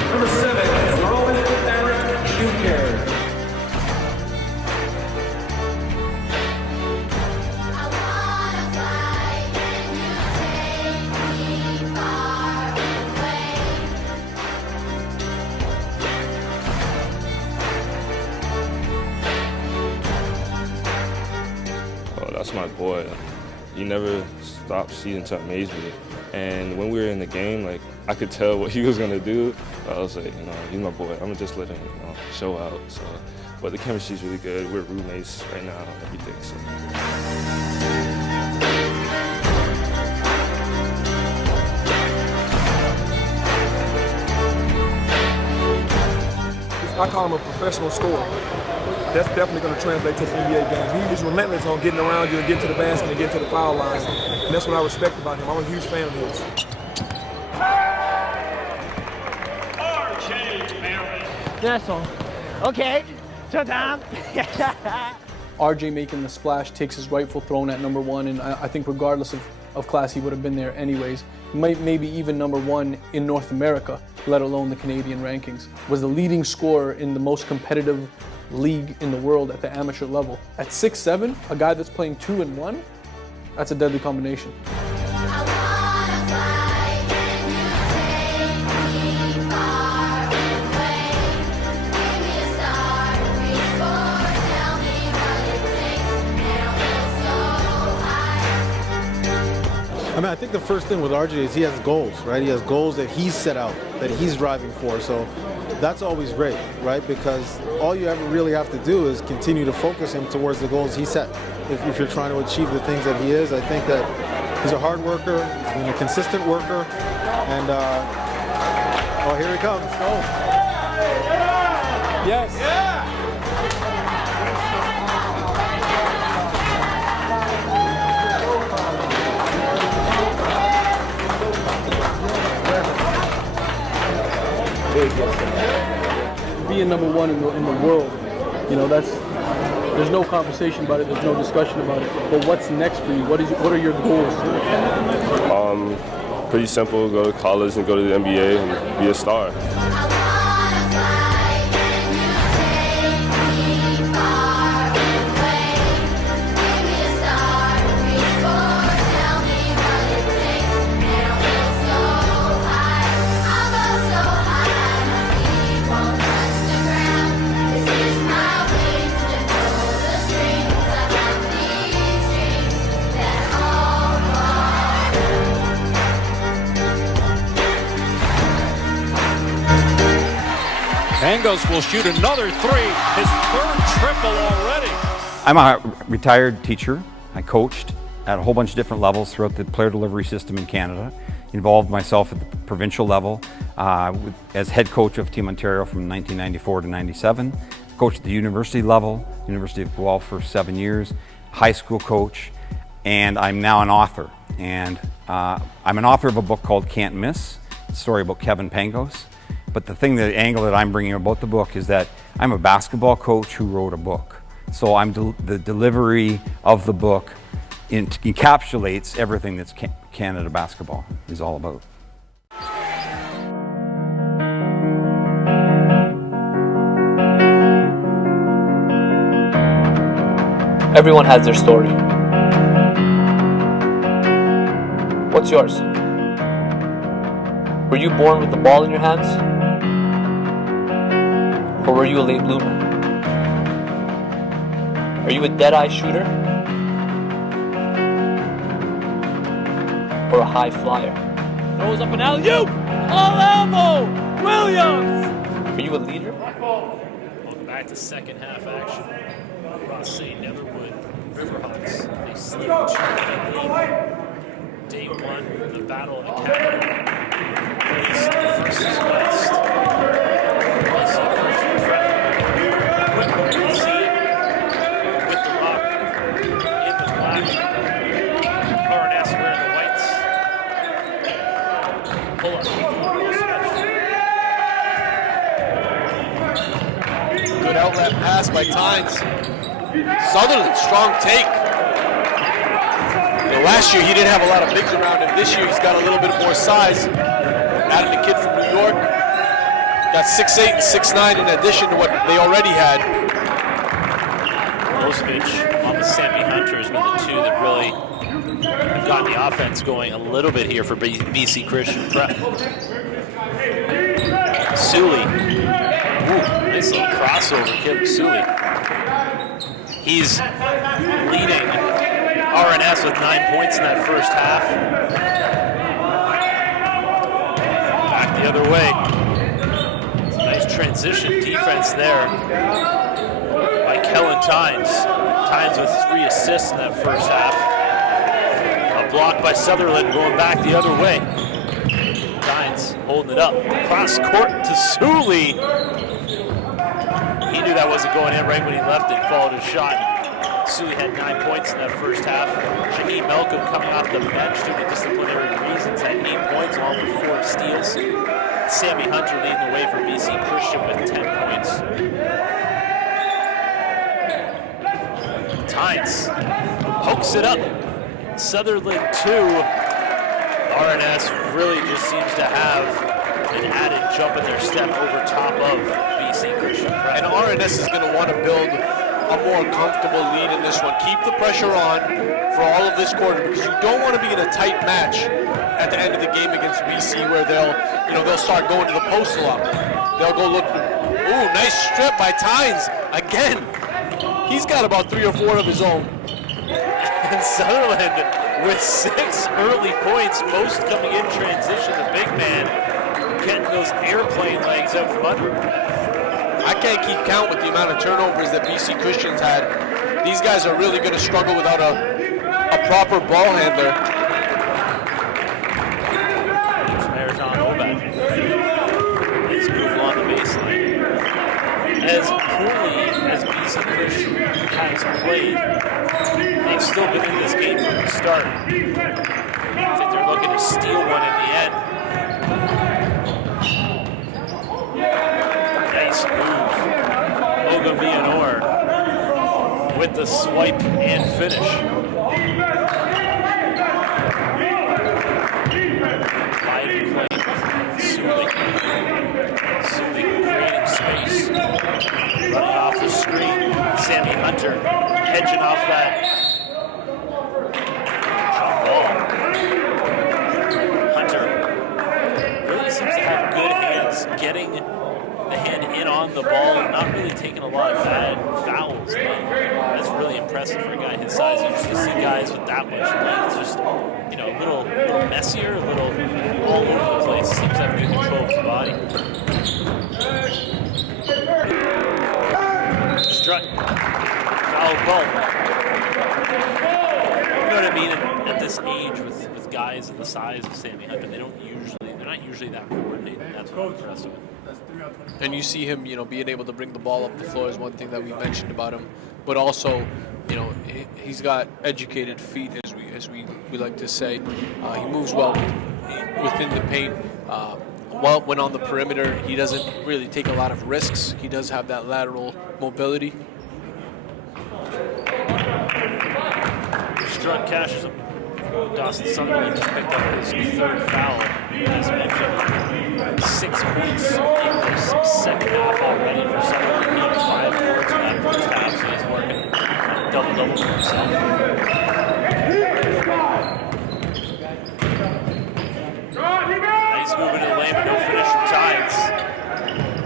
Number 7, Rowan Eric Jr. Oh, that's my boy. He never stopped seeking to amaze me. And when we were in the game, like, I could tell what he was gonna do. I was like, he's my boy. I'm gonna just let him, show out. So, but the chemistry's really good. We're roommates right now and everything. So. I call him a professional scorer. That's definitely going to translate to the NBA game. He's relentless on getting around you and getting to the basket and getting to the foul lines. And that's what I respect about him. I'm a huge fan of his. That's all. Okay, showtime. RJ making the splash takes his rightful throne at number 1, and I think regardless of class, he would have been there anyways. Maybe even number 1 in North America, let alone the Canadian rankings. Was the leading scorer in the most competitive league in the world at the amateur level. At 6'7", a guy that's playing 2 and 1, that's a deadly combination. I think the first thing with RJ is he has goals, right? He has goals that he's set out, that he's driving for. So that's always great, right? Because all you ever really have to do is continue to focus him towards the goals he set. If you're trying to achieve the things that he is, I think that he's a hard worker, he's been a consistent worker, and oh, here he comes. Oh. Yes. Yeah. Being number 1 in the world, there's no conversation about it, there's no discussion about it. But what's next for you? What are your goals? Pretty simple, go to college and go to the NBA and be a star. Pangos will shoot another 3, his 3rd triple already. I'm a retired teacher. I coached at a whole bunch of different levels throughout the player delivery system in Canada. Involved myself at the provincial level as head coach of Team Ontario from 1994 to 97. Coached at the university level, University of Guelph for 7 years, high school coach, and I'm now an author. And I'm an author of a book called Can't Miss, a story about Kevin Pangos. But the angle that I'm bringing about the book is that I'm a basketball coach who wrote a book. So the delivery of the book encapsulates everything that's Canada basketball is all about. Everyone has their story. What's yours? Were you born with the ball in your hands? Or were you a late bloomer? Are you a dead-eye shooter? Or a high flyer? Throws up an alley-oop! All elbow! Williams! Are you a leader? back to second half action. Rothesay, Netherwood, Riverhawks. They slid into the lead. Day one, the battle at Capital. East versus West. BC Christian Prep. With BC, with the rock in the black. RNS wearing the whites. Pull up. Good outlet pass by Tynes. Sutherland, strong take. Last year he didn't have a lot of bigs around him. This year he's got a little bit more size. Added a kid from New York. Got 6'8" and 6'9" in addition to what they already had. Milosevic on the Sammy Hunter has been the two that really have gotten the offense going a little bit here for BC Christian Prep. Sully. Ooh, nice little crossover kick, Sully. He's leading RNS with 9 points in that first half. Back the other way. It's a nice transition defense there by Kellen Tynes. Tynes with 3 assists in that first half. A block by Sutherland going back the other way. Tynes holding it up. Cross court to Sully. He knew that wasn't going in right when he left it, followed his shot. Sully had 9 points in that first half. Shaheed Malcolm coming off the bench due to disciplinary reasons had 8 points along with 4 steals. Sammy Hunter leading the way for BC Christian with 10 points. Tynes pokes it up. Sutherland 2. RNS really just seems to have an added jump in their step over top of BC Christian Prep. And RNS is going to want to build a more comfortable lead in this one. Keep the pressure on for all of this quarter because you don't want to be in a tight match at the end of the game against BC where they'll start going to the post a lot. They'll go look. Ooh, nice strip by Tynes again. He's got about 3 or 4 of his own. And Sutherland with 6 early points, most coming in transition. The big man getting those airplane legs out from under. I can't keep count with the amount of turnovers that BC Christian's had. These guys are really going to struggle without a proper ball handler. Let's move along the baseline. As poorly as BC Christian has played, they've still been in this game from the start. I think they're looking to steal one in the end. Nice move. Olga Villanor with the swipe and finish. Wide play. Sully creating space. Running off the screen. Sammy Hunter hedging off that jump ball. Hunter really seems to have good hands getting the hand in on the ball and not really taking a lot of bad fouls. That's really impressive for a guy his size. You usually see guys with that much length just, a little messier, a little all over the place. Seems to have good control of his body. Strut. Foul ball. You know what I mean? At this age with guys of the size of Sammy Hunter, they're not usually that coordinated. That's what I'm impressed with. And you see him, being able to bring the ball up the floor is one thing that we mentioned about him. But also, he's got educated feet, as we like to say. He moves well within the paint. When on the perimeter, he doesn't really take a lot of risks. He does have that lateral mobility. Strut cashes him. Dawson Sutherland just picked up his 3rd foul. As mentioned, 6 points in this second half already for Sutherland. He had 5 boards in that first half, so he's working on a double-double for himself. Nice move into the lane, but no finish from Tynes.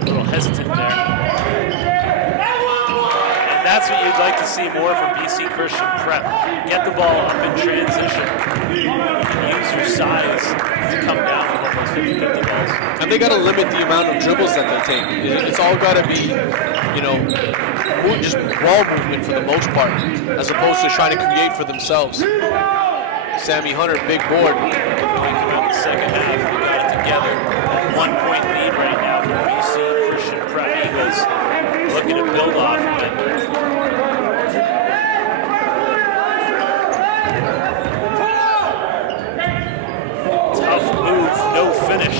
A little hesitant there. That's what you'd like to see more from BC Christian Prep. Get the ball up in transition. Use your size to come down with almost 50-50 ball balls. And they got to limit the amount of dribbles that they take. It's all got to be, just ball movement for the most part, as opposed to trying to create for themselves. Sammy Hunter, big board. Going throughout the second half, we got it together. 1 point lead right now for BC Christian Prep Eagles. Looking to build off of it. Tough move, no finish.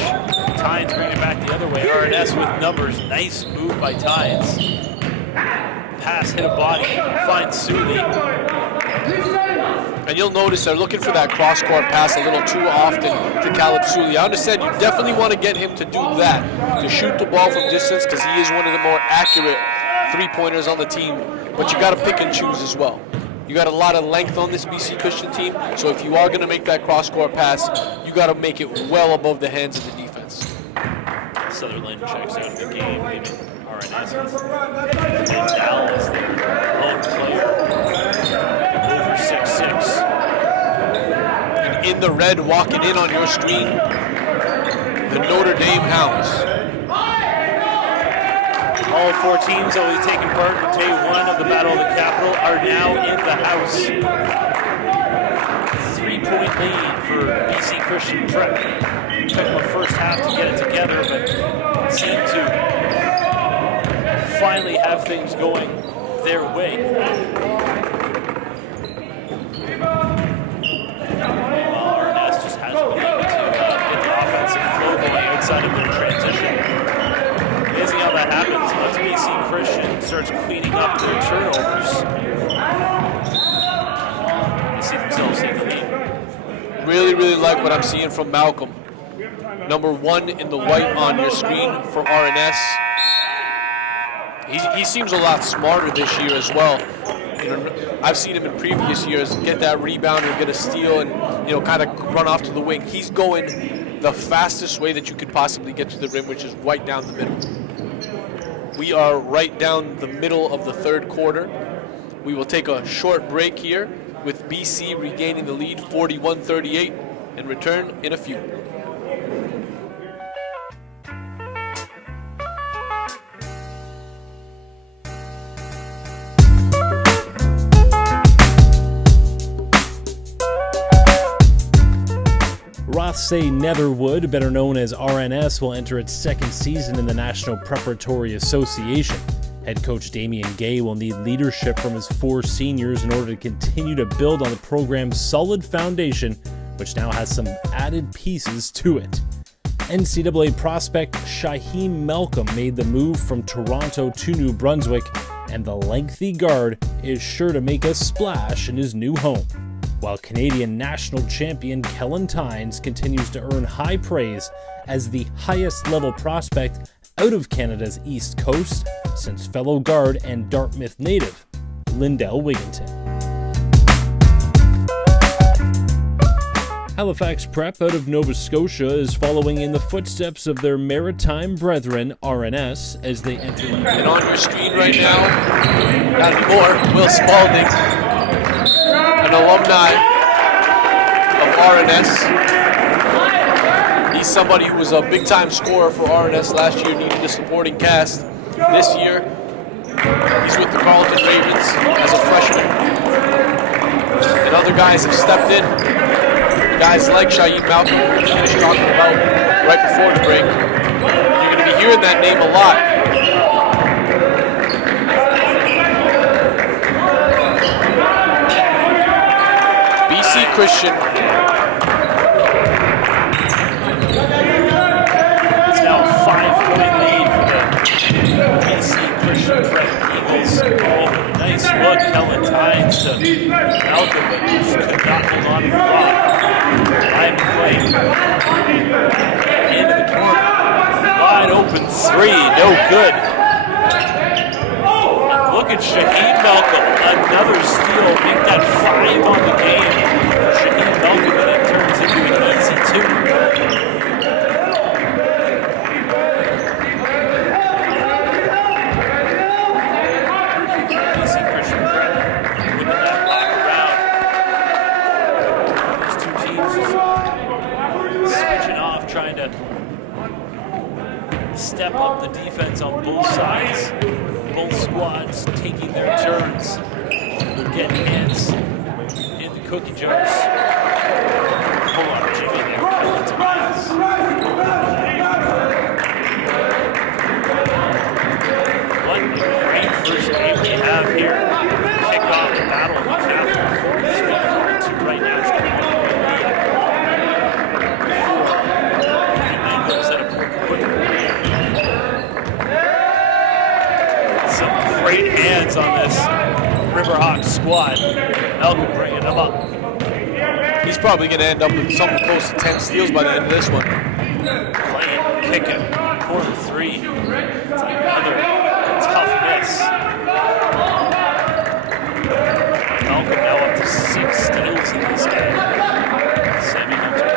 Tynes bring it back the other way. RNS with numbers. Nice move by Tynes. Pass, hit a body, finds Sully. And you'll notice they're looking for that cross-court pass a little too often to Caleb Sully. I understand you definitely want to get him to do that, to shoot the ball from distance, because he is one of the more accurate three-pointers on the team. But you got to pick and choose as well. You got a lot of length on this BC Christian team, so if you are going to make that cross-court pass, you got to make it well above the hands of the defense. Sutherland checks out of the game. Maybe RNS is Dallas, their lone player. Over 6'6". And in the red, walking in on your screen, the Notre Dame Hounds. All 4 teams that will be taking part in day 1 of the Battle of the Capital are now in the house. 3-point lead for BC Christian Prep. Took them the first half to get it together, but seemed to finally have things going their way. Meanwhile, RNS just hasn't been able to get the offensive flow going outside of their transition. Amazing how that happens once BC Christian starts cleaning up their turnovers. They see themselves take the lead. Really, really like what I'm seeing from Malcolm. Number 1 in the white on your screen for RNS. He seems a lot smarter this year as well. I've seen him in previous years get that rebound and get a steal and kind of run off to the wing. He's going the fastest way that you could possibly get to the rim, which is right down the middle. We are right down the middle of the third quarter. We will take a short break here with BC regaining the lead 41-38 and return in a few. Rothesay Netherwood, better known as RNS, will enter its second season in the National Preparatory Association. Head coach Damian Gay will need leadership from his 4 seniors in order to continue to build on the program's solid foundation, which now has some added pieces to it. NCAA prospect Shaheem Malcolm made the move from Toronto to New Brunswick, and the lengthy guard is sure to make a splash in his new home. While Canadian national champion Kellen Tynes continues to earn high praise as the highest level prospect out of Canada's East Coast since fellow guard and Dartmouth native Lindell Wigginton. Halifax Prep out of Nova Scotia is following in the footsteps of their maritime brethren RNS as they enter. And on your screen right now, not anymore, Will Spalding, an alumni of RNS. He's somebody who was a big-time scorer for RNS last year, needed a supporting cast. This year, he's with the Carleton Ravens as a freshman. And other guys have stepped in. Guys like Shaheem Malcolm, who we finished talking about right before the break. You're going to be hearing that name a lot. BC Christian. It's now a 5-point lead for the BC Christian Prep Eagles. Oh, nice look, Kellen Tynes to Malcolm, but just could not hold on to the rock. Time to play. Into the corner. Wide open 3, no good. And look at Shaheem Malcolm, another steal, make that 5 on the game. Shaheem Malcolm, and it turns into an easy 2. BC Christian Prep winning that block around. These two teams just switching off, trying to step up the defense on both sides. Both squads taking their turns. They're getting hands in the cookie jars. Hold on, Jimmy there. What a great first game we have here. Kick off the battle of the capital. 43-42 right now. Some great hands on this Riverhawks squad. Malcolm bringing them up. He's probably going to end up with something close to 10 steals by the end of this one. Playing, kicking, corner three. It's another tough miss. Malcolm now up to 6 steals in this game. Sammy Hunter.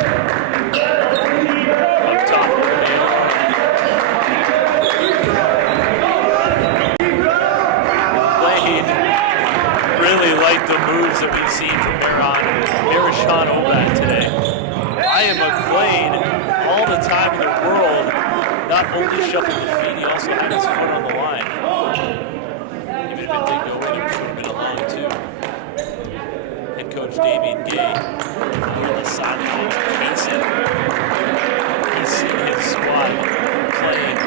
Up top. Really like the moves that we've seen from Marishan Obad today. Ryan McLean, all the time in the world, not only shuffled the feet, he also had his foot on the line. Even if it did go in, it should have been a long two. Head coach Damien Gay on the sideline chasing. He's seen his squad playing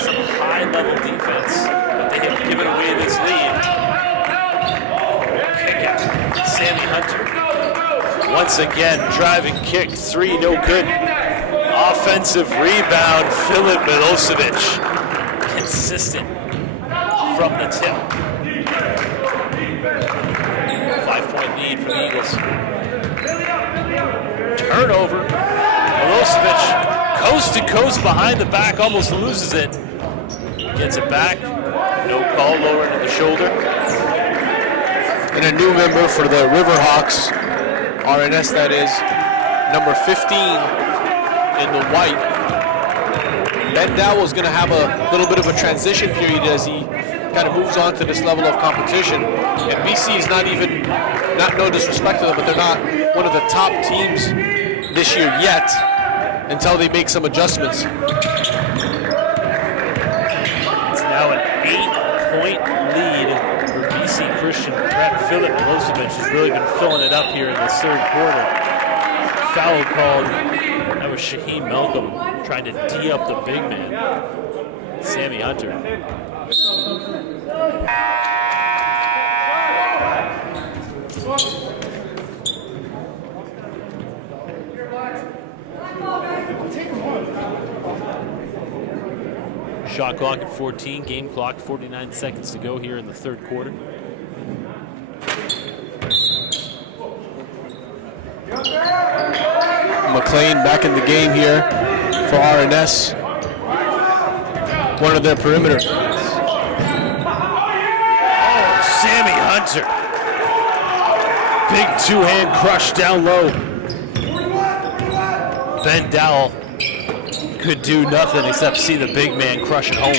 some high-level defense, but they have given away this lead. Sammy Hunter, once again, driving kick, 3, no good. Offensive rebound, Filip Milosevic, consistent from the tip. 5-point lead for the Eagles. Turnover, Milosevic, coast to coast behind the back, almost loses it. Gets it back, no call, lower into the shoulder. And a new member for the Riverhawks, RNS that is, number 15 in the white. Ben Dowell's going to have a little bit of a transition period as he kind of moves on to this level of competition. And BC is not no disrespect to them, but they're not one of the top teams this year yet until they make some adjustments. It's now an 8-point lead. BC Christian Prep. Filip Milosevic has really been filling it up here in this third quarter. Foul called. That was Shaheem Malcolm trying to D up the big man. Sammy Hunter. Shot clock at 14, game clock 49 seconds to go here in the third quarter. McLean back in the game here for RNS. One of their perimeter. Oh, Sammy Hunter. Big two-hand crush down low. Ben Dowell could do nothing except see the big man crush it home.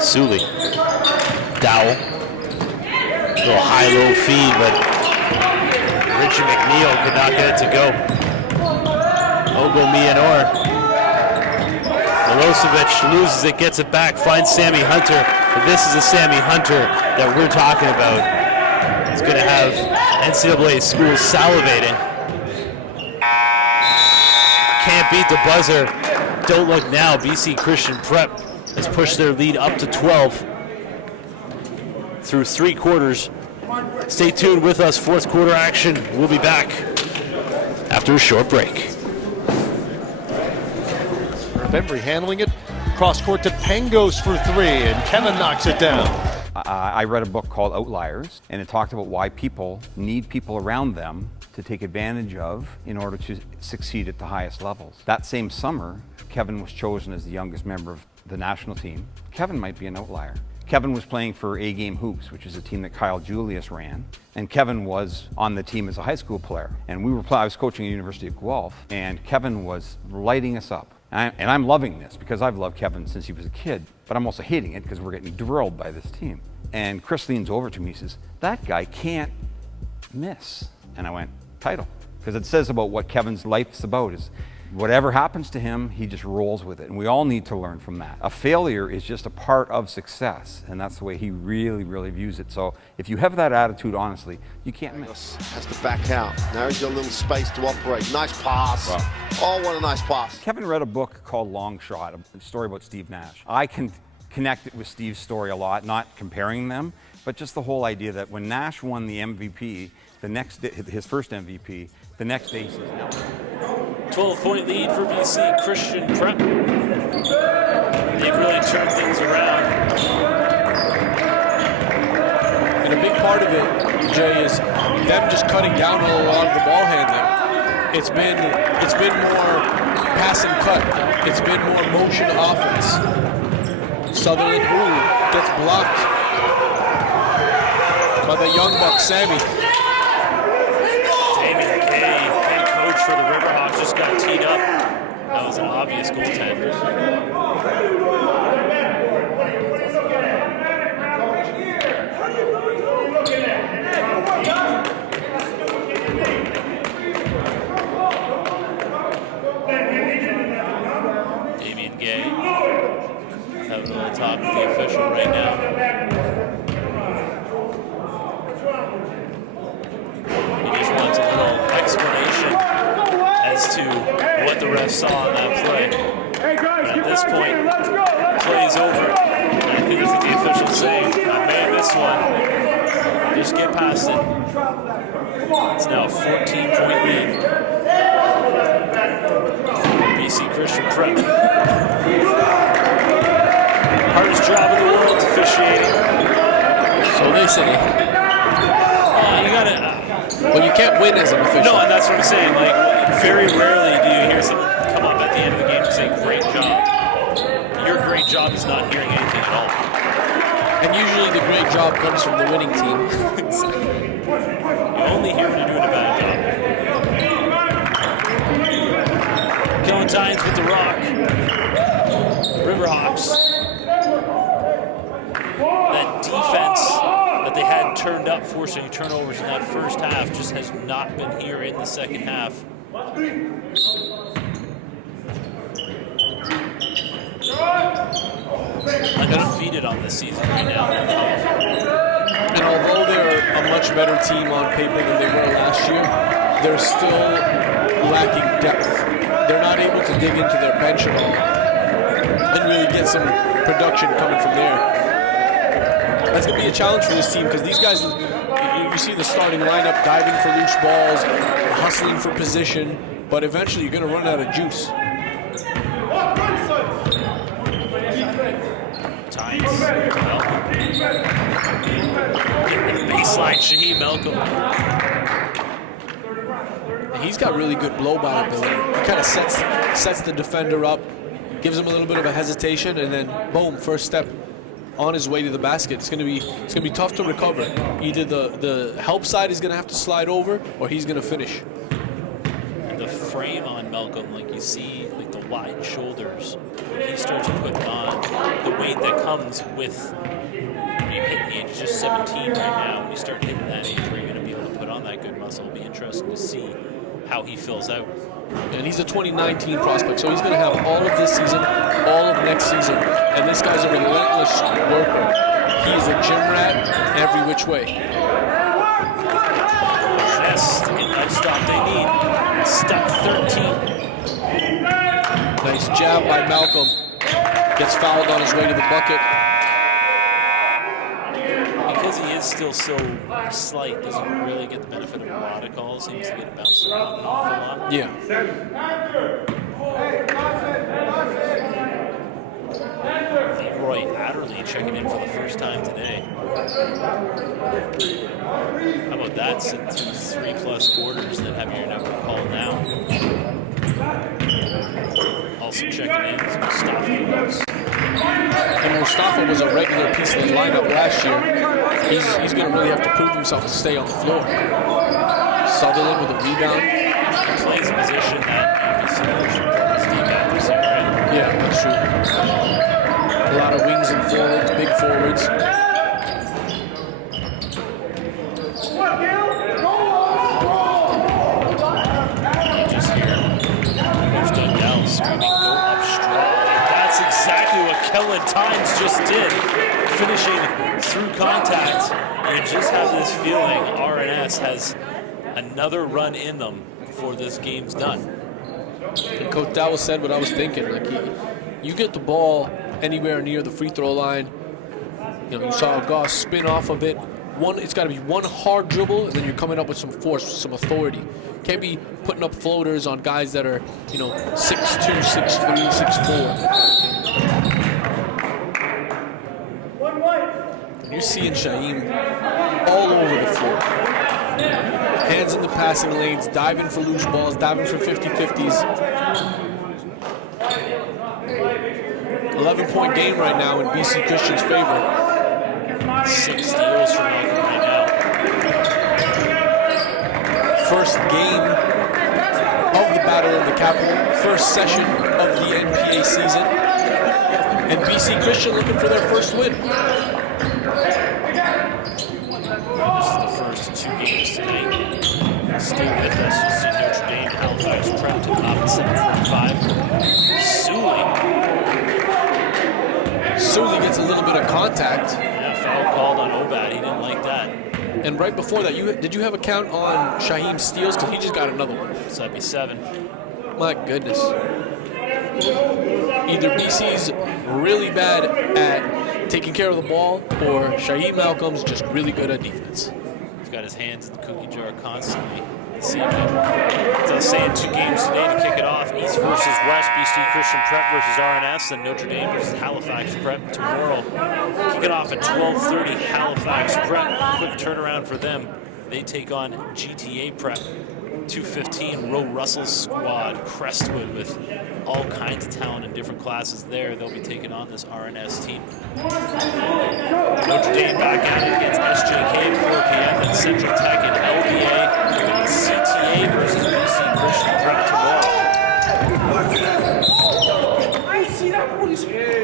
Sully. Dowell. Little high-low feed, but Richie McNeil could not get it to go. Ogomianor. Milosevic loses it, gets it back, finds Sammy Hunter. But this is the Sammy Hunter that we're talking about. He's going to have NCAA schools salivating. Can't beat the buzzer. Don't look now. BC Christian Prep has pushed their lead up to 12 through 3 quarters. Stay tuned with us. Fourth quarter action. We'll be back after a short break. Bembry handling it. Cross court to Pangos for 3, and Kevin knocks it down. I read a book called Outliers, and it talked about why people need people around them to take advantage of in order to succeed at the highest levels. That same summer, Kevin was chosen as the youngest member of the national team. Kevin might be an outlier. Kevin was playing for A-Game Hoops, which is a team that Kyle Julius ran, and Kevin was on the team as a high school player. And I was coaching at the University of Guelph, and Kevin was lighting us up. And I'm loving this because I've loved Kevin since he was a kid, but I'm also hating it because we're getting drilled by this team. And Chris leans over to me and says, "That guy can't miss." And I went, "Title." Because it says about what Kevin's life's about is whatever happens to him, he just rolls with it. And we all need to learn from that. A failure is just a part of success, and that's the way he really, really views it. So if you have that attitude, honestly, you can't miss. Has to back out. Now he's got a little space to operate. Nice pass. Wow. Oh, what a nice pass. Kevin read a book called Long Shot, a story about Steve Nash. I can connect it with Steve's story a lot, not comparing them, but just the whole idea that when Nash won the MVP, the next day, his first MVP, the next day he's now. 12-point lead for BC Christian Prep. They've really turned things around. And a big part of it, Jay, is them just cutting down on a lot of the ball handling. It's been more pass and cut. It's been more motion offense. Sutherland, gets blocked by the young buck, Sammy. Damien Kay, head coach for the Riverhawks, just got teed up. That was an obvious goaltender. Damien Gay having a little talk with the official right now. He just wants a little explanation as to what the ref saw on that play. But at this point, play's over. And I think that's what the official's saying. I may have missed one. Just get past it. It's now a 14-point lead. BC Christian Prep. Hardest job in the world, officiating. So they say. You gotta. Well, you can't win as an official. No, and that's what I'm saying. Like, very rarely do you hear someone come up at the end of the game and say, "Great job." Your great job is not hearing anything at all. And usually the great job comes from the winning team. You only hear when you're doing a bad job. Galentine's with the rock. Riverhawks. That defense that they had turned up, forcing turnovers in that first half, just has not been here in the second half. Undefeated on this season right now. And although they're a much better team on paper than they were last year, they're still lacking depth. They're not able to dig into their bench at all and really get some production coming from there. That's going to be a challenge for this team because these guys, you see the starting lineup diving for loose balls, hustling for position, but eventually you're going to run out of juice. Tynes, Malcolm. Getting the baseline, Shaheed Malcolm. He's got really good blow-by ability. He kind of sets the defender up, gives him a little bit of a hesitation, and then boom, first step on his way to the basket. It's gonna be tough to recover. Either the help side is gonna have to slide over, or he's gonna finish. And the frame on Malcolm, like you see, like the wide shoulders, when he starts putting on the weight that comes with when you hit the age just 17 right now. When you start hitting that age, where you're gonna be able to put on that good muscle. It'll be interesting to see how he fills out. And he's a 2019 prospect, so he's going to have all of this season, all of next season. And this guy's a relentless worker. He's a gym rat every which way. Yes, to get that stop they need. Stuck 13. Nice jab by Malcolm. Gets fouled on his way to the bucket. Because he is still so slight, doesn't really get the benefit of a lot of calls. Seems to get bounced around an awful lot. Yeah. Leroy Adderley checking in for the first time today. How about that? Sitting through 3+ quarters that have your number called now. Also checking in is Mustafa. And Mustafa was a regular piece of the lineup last year. He's going to really have to prove himself to stay on the floor. Sutherland with a rebound. He plays a position that is deep adversary, right? Yeah, that's true. A lot of wings and forwards, big forwards. Times just did, finishing through contact. You just have this feeling RNS has another run in them before this game's done. And Coach Dowell said what I was thinking. Like, you get the ball anywhere near the free throw line. You know, you saw Goss spin off of it. It's got to be one hard dribble, and then you're coming up with some force, some authority. Can't be putting up floaters on guys that are, 6'2", 6'3", 6'4". You're seeing Shaheem all over the floor. Hands in the passing lanes, diving for loose balls, diving for 50-50s. 11-point game right now in BC Christian's favor. 6 steals from Malcolm right now. First game of the Battle of the Capital, first session of the NPA season, and BC Christian looking for their first win. This is the first 2 games tonight. Still with us, you see Notre Dame, Halifax Prep to off at 7:45. Sully gets a little bit of contact. Yeah, foul called on Obad. He didn't like that. And right before that, did you have a count on Shaheem steals? Because he just got another one. So that'd be 7. My goodness. Either BC's really bad at taking care of the ball, or Shaheem Malcolm's just really good at defense. He's got his hands in the cookie jar constantly. As I was saying, 2 games today to kick it off. East versus West, BC Christian Prep versus RNS, and Notre Dame versus Halifax Prep tomorrow. Kick it off at 12:30, Halifax Prep. Quick turnaround for them. They take on GTA Prep. 2:15, Roe Russell's squad, Crestwood, with all kinds of talent in different classes there. They'll be taking on this RNS team. Notre Dame back at it against SJK at 4 p.m. Then Central Tech and LBA. CTA versus BC Christian Prep tomorrow.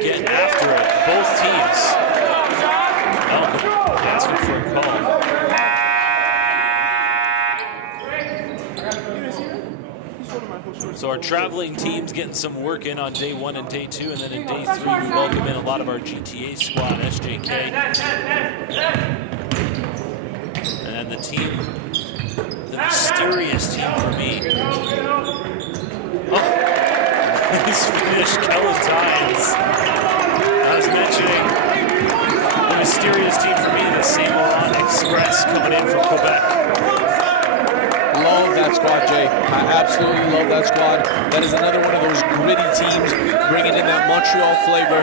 Getting after it, both teams. Asking for a call. So our traveling team's getting some work in on day 1 and day 2, and then in day 3 we welcome in a lot of our GTA squad, SJK. And then the team, the mysterious team for me. Oh, nice finish, Times. I was mentioning the mysterious team for me, the Saint Laurent Express coming in from Quebec. Love that squad, Jay. I absolutely love that squad. That is another one of those gritty teams bringing in that Montreal flavor.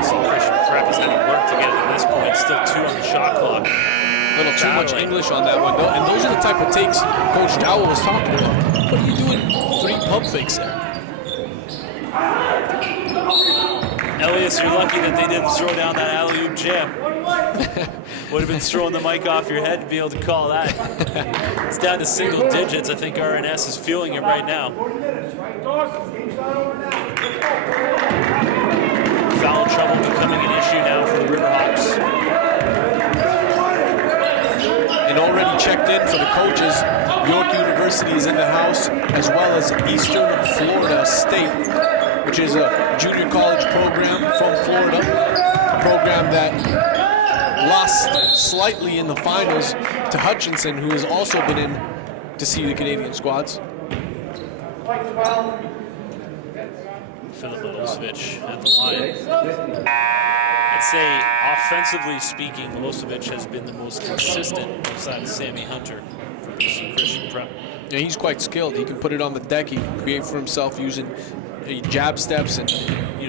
Christian Prep has had to work to get it at this point. Still 2 on the shot clock. A little too much English on that one, though. And those are the type of takes Coach Dowell was talking about. What are you doing? 3 pump fakes there. Elias, you're lucky that they didn't throw down that alley-oop jam. Would have been throwing the mic off your head to be able to call that. It's down to single digits. I think RNS is feeling it right now. Foul trouble becoming an issue now for the Riverhawks. And already checked in for the coaches. York University is in the house, as well as Eastern Florida State, which is a junior college program from Florida, a program that lost slightly in the finals to Hutchinson, who has also been in to see the Canadian squads. Filip Milosevic at the line. I'd say, offensively speaking, Milosevic has been the most consistent outside of Sammy Hunter for BC Christian Prep. Yeah, he's quite skilled. He can put it on the deck. He can create for himself using jab steps and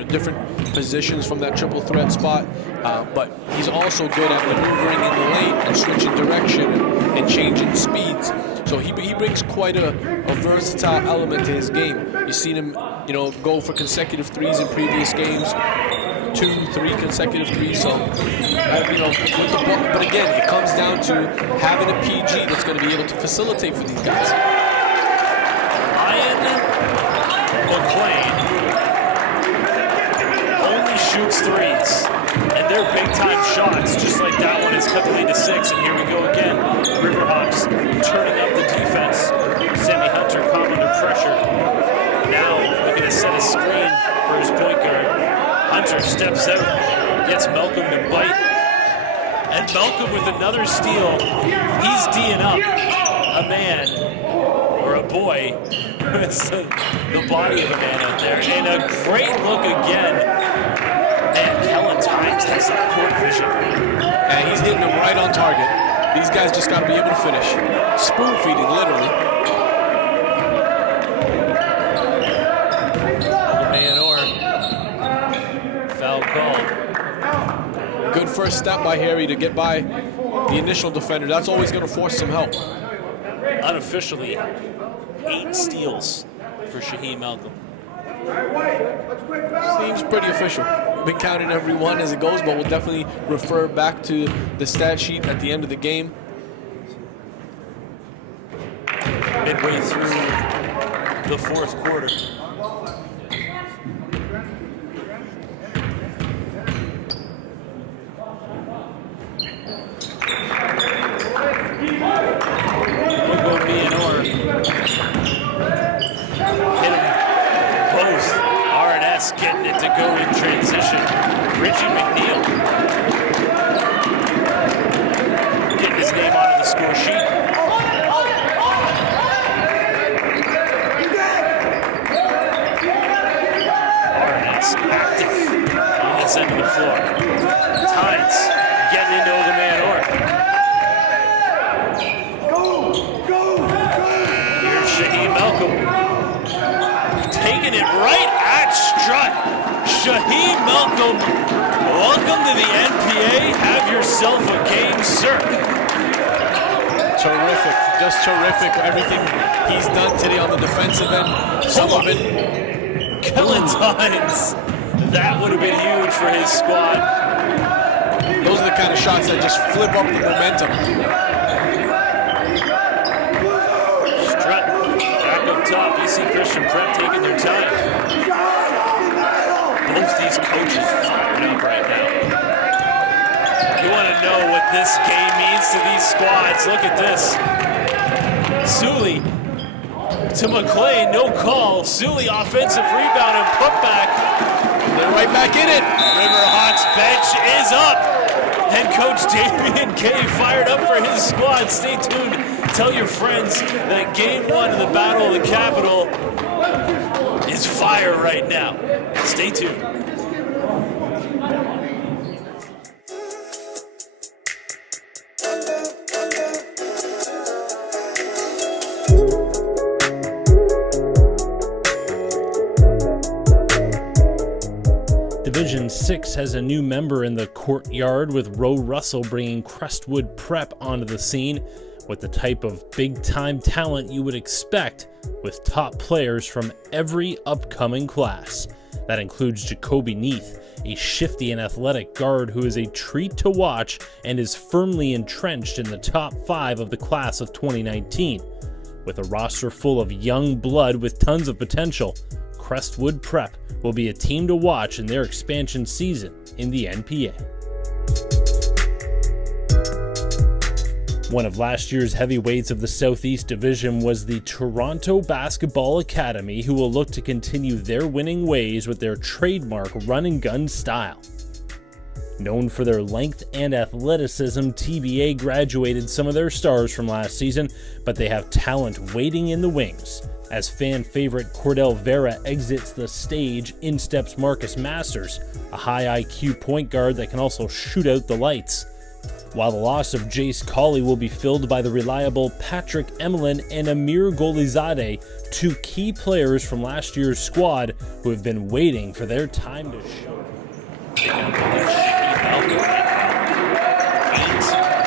different positions from that triple threat spot. But he's also good at maneuvering in the lane and switching direction and changing speeds. So he brings quite a versatile element to his game. You've seen him, go for consecutive threes in previous games, 2, 3 consecutive threes. So, with the ball. But again, it comes down to having a PG that's going to be able to facilitate for these guys. McLean only shoots threes, and they're big-time shots, just like that one is cut the lead to 6. And here we go again. Riverhawks turning up the defense. Sammy Hunter caught under pressure. Now looking steps out, gets Malcolm to bite. And Malcolm with another steal. He's D'ing up a man, or a boy, with the body of a man out there. And a great look again. Man, Kellen Tynes has some court vision. And he's hitting them right on target. These guys just got to be able to finish. Spoon feeding, literally. Mayanor. Foul called. Good first step by Harry to get by the initial defender. That's always going to force some help. Unofficially, 8 steals for Shaheem Malcolm. Seems pretty official. Been counting every one as it goes, but we'll definitely refer back to the stat sheet at the end of the game. Midway through the fourth quarter. Getting it to go in transition. Richie McNeil getting his name onto the score sheet. Arnett's active on this end of the floor. Tynes getting into Oldman. Here's Shaheem Malcolm taking it right at Strut. Shaheem Malcolm, welcome to the NPA. Have yourself a game, sir. Terrific, just terrific. Everything he's done today on the defensive end, some of it. Kellen Tynes, that would have been huge for his squad. Those are the kind of shots that just flip up the momentum. Strut back up top. BC Christian Prep taking their time. Both these coaches fired up right now. You want to know what this game means to these squads. Look at this. Sully to McClain, no call. Sully offensive rebound and putback. They're right back in it. Riverhawks bench is up. Head coach Damian Kay fired up for his squad. Stay tuned. Tell your friends that game 1 of the Battle of the Capital is fire right now. Stay tuned. Division 6 has a new member in the courtyard, with Roe Russell bringing Crestwood Prep onto the scene with the type of big-time talent you would expect with top players from every upcoming class. That includes Jacoby Neath, a shifty and athletic guard who is a treat to watch and is firmly entrenched in the top 5 of the class of 2019. With a roster full of young blood with tons of potential, Crestwood Prep will be a team to watch in their expansion season in the NPA. One of last year's heavyweights of the Southeast Division was the Toronto Basketball Academy, who will look to continue their winning ways with their trademark run-and-gun style. Known for their length and athleticism, TBA graduated some of their stars from last season, but they have talent waiting in the wings. As fan favorite Cordell Vera exits the stage, in steps Marcus Masters, a high IQ point guard that can also shoot out the lights. While the loss of Jace Colley will be filled by the reliable Patrick Emlin and Amir Golizadeh, 2 key players from last year's squad who have been waiting for their time to show. 8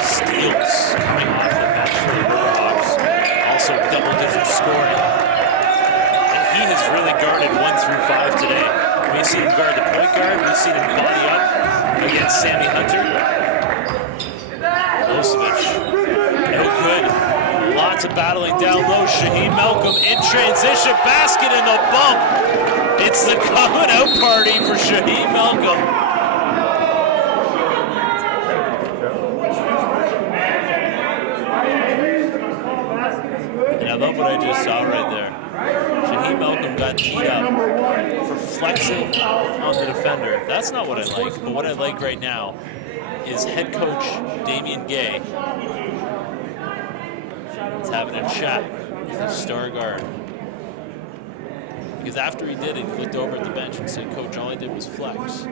steals coming off the bench for the Riverhawks. Also double-digit scoring. And he has really guarded 1 through 5 today. We've seen him guard the point guard. We've seen him body up against Sammy Hunter. No good. Lots of battling down low. Shaheem Malcolm in transition. Basket in the bump. It's the coming out party for Shaheem Malcolm. And I love what I just saw right there. Shaheem Malcolm got teed up for reflexive on the defender. That's not what I like, but what I like right now is head coach Damian Gay is having a chat with his star guard. Because after he did it, he looked over at the bench and said, "Coach, all I did was flex."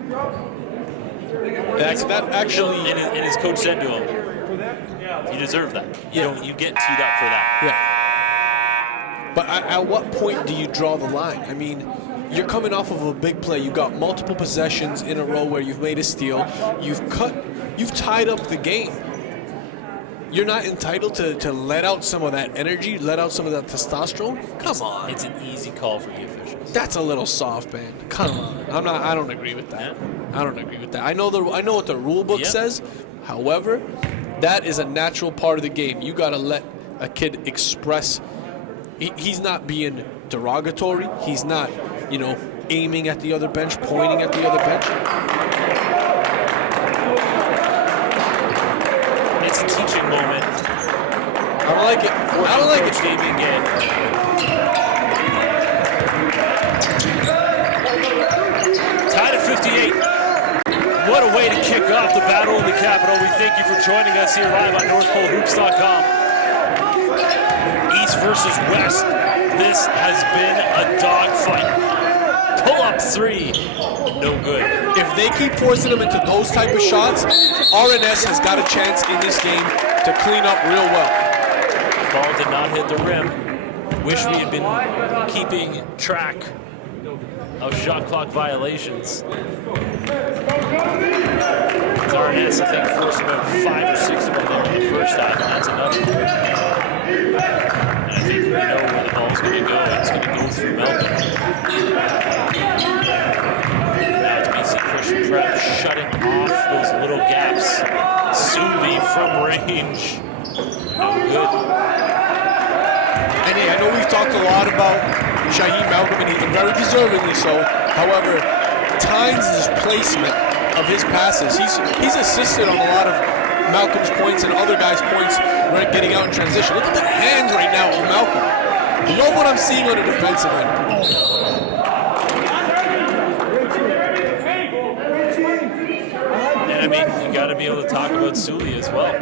That actually, and his coach said to him, "You deserve that. You get teed up for that." Yeah. But at what point do you draw the line? I mean, you're coming off of a big play. You got multiple possessions in a row where you've made a steal. You've tied up the game. You're not entitled to let out some of that energy, let out some of that testosterone. Come on. It's an easy call for the officials. That's a little soft, man. Come on. I don't agree with that. I don't agree with that. I know what the rule book says. However, that is a natural part of the game. You got to let a kid express. He's not being derogatory. He's not, aiming at the other bench, pointing at the other bench. It's a teaching moment. I don't like it. I don't like it. Damian Gay. Tied at 58. What a way to kick off the Battle of the Capital. We thank you for joining us here live on NorthPoleHoops.com. East versus West. This has been a dogfight. Pull-up three. No good. If they keep forcing them into those type of shots, RNS has got a chance in this game to clean up real well. Ball did not hit the rim. Wish we had been keeping track of shot clock violations. RNS, I think, forced about 5 or 6 of them there in the first half, and that's another. And I think we know where the ball's going to go. It's going to go through Melbourne. Now it's BC Christian Prep shutting off those little gaps. Suli from range. No good. And I know we've talked a lot about Shaheem Malcolm, and very deservingly so. However, Tynes' placement of his passes, he's assisted on a lot of Malcolm's points and other guys' points right getting out in transition. Look at the hands right now of Malcolm. Love what I'm seeing on the defensive end. And I mean, you got to be able to talk about Suli as well.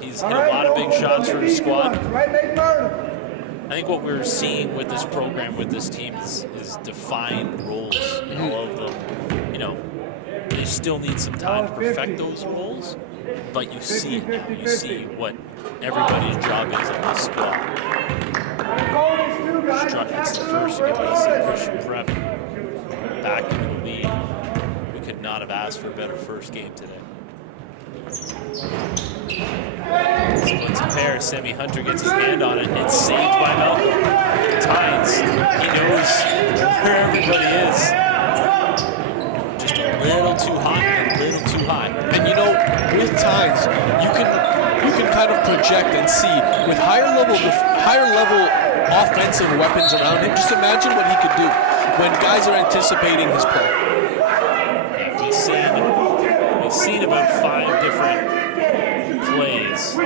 He's hit a lot of big shots for his squad. I think what we're seeing with this program, with this team, is defined roles. And all of them, they still need some time to perfect those roles, but you see it now. You see what everybody's job is on this squad. It's the first to get BC Christian Prep back into the lead. We could not have asked for a better first game today. Splits a pair. Semi Hunter gets his hand on it. It's saved by Malcolm. Tynes, he knows where everybody is. Just a little too hot and a little too high. And with Tynes, you can kind of project and see with higher level offensive weapons around him. Just imagine what he could do when guys are anticipating his play. Yeah, we've seen about 5 different plays,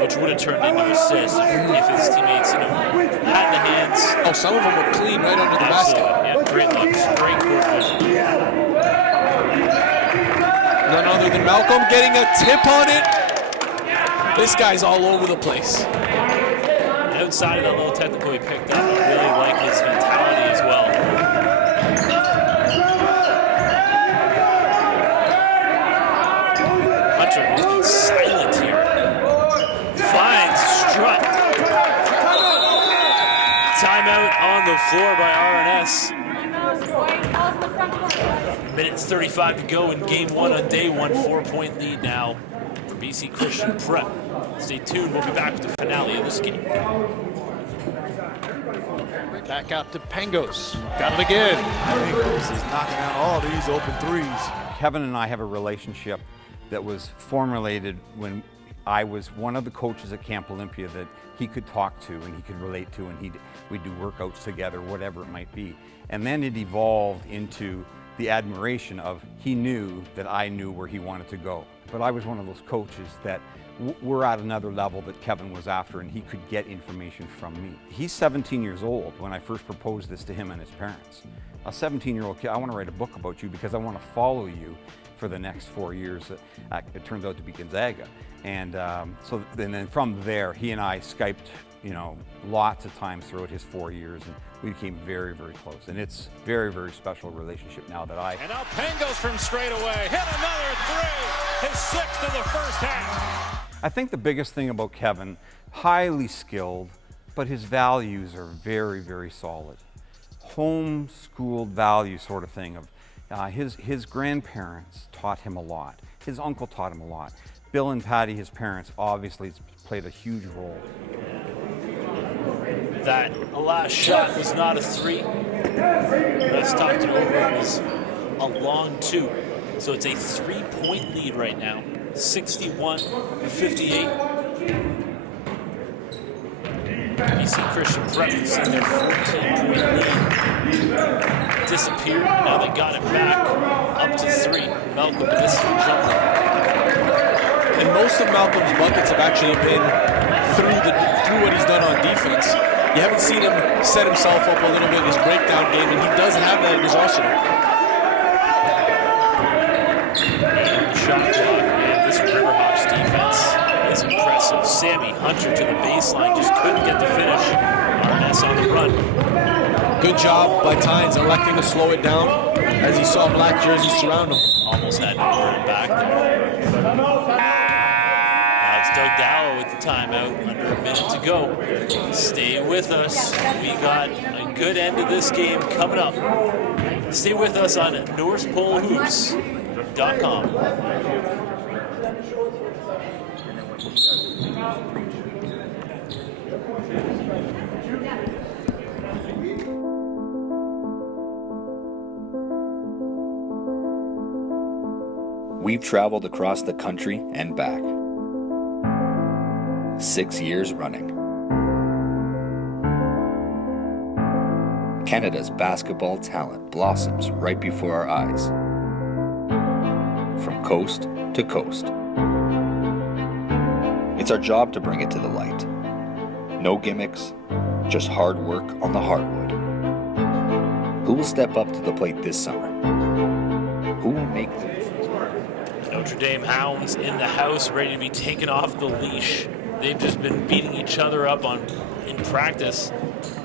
which would have turned into assists if his teammates, had the hands. Oh, some of them were clean right under the basket. Yeah, great looks, great court vision. None other than Malcolm getting a tip on it. This guy's all over the place. Outside of that little technical he picked up, I really like his mentality as well. Hunter has been silent here. Finds Strutt. Timeout on the floor by RNS. Minutes 35 to go in game 1 on day 1. 4-point lead now for BC Christian Prep. Stay tuned. We'll be back with the finale of this game. Back out to Pangos. Got it again. Pangos is knocking out all these open threes. Kevin and I have a relationship that was formulated when I was one of the coaches at Camp Olympia that he could talk to and he could relate to, and we'd do workouts together, whatever it might be. And then it evolved into the admiration of he knew that I knew where he wanted to go. But I was one of those coaches that we're at another level that Kevin was after, and he could get information from me. He's 17 years old when I first proposed this to him and his parents. a 17-year-old kid, I want to write a book about you because I want to follow you for the next 4 years. It turns out to be Gonzaga. And then from there, he and I Skyped, lots of times throughout his 4 years, and we became very, very close. And it's very, very special relationship now that And now Pangos from straight away. Hit another three. His sixth of the first half. I think the biggest thing about Kevin, highly skilled, but his values are very, very solid. Home-schooled value sort of thing. His grandparents taught him a lot. His uncle taught him a lot. Bill and Patty, his parents, obviously played a huge role. That last shot was not a three. Let's talk it over. It was a long two. So it's a 3-point lead right now. 61-58. BC Christian Prep has seen their 14-point lead disappear. Now they got it back up to 3. Malcolm, this is the jumper. And most of Malcolm's buckets have actually been through what he's done on defense. You haven't seen him set himself up a little bit in his breakdown game, and he does have that in his arsenal. Shot clock, man. This Riverhawks defense is impressive. Sammy Hunter to the baseline, just couldn't get the finish. Arness on the run. Good job by Tynes electing to slow it down as he saw black jerseys surround him. Almost had to turn back there. Now it's Doug Dow with the timeout, under a minute to go. Stay with us. We got a good end of this game coming up. Stay with us on NorthPoleHoops.com. We've traveled across the country and back. 6 years running. Canada's basketball talent blossoms right before our eyes. From coast to coast. It's our job to bring it to the light. No gimmicks, just hard work on the hardwood. Who will step up to the plate this summer? Who will make the Notre Dame Hounds in the house, ready to be taken off the leash. They've just been beating each other up in practice.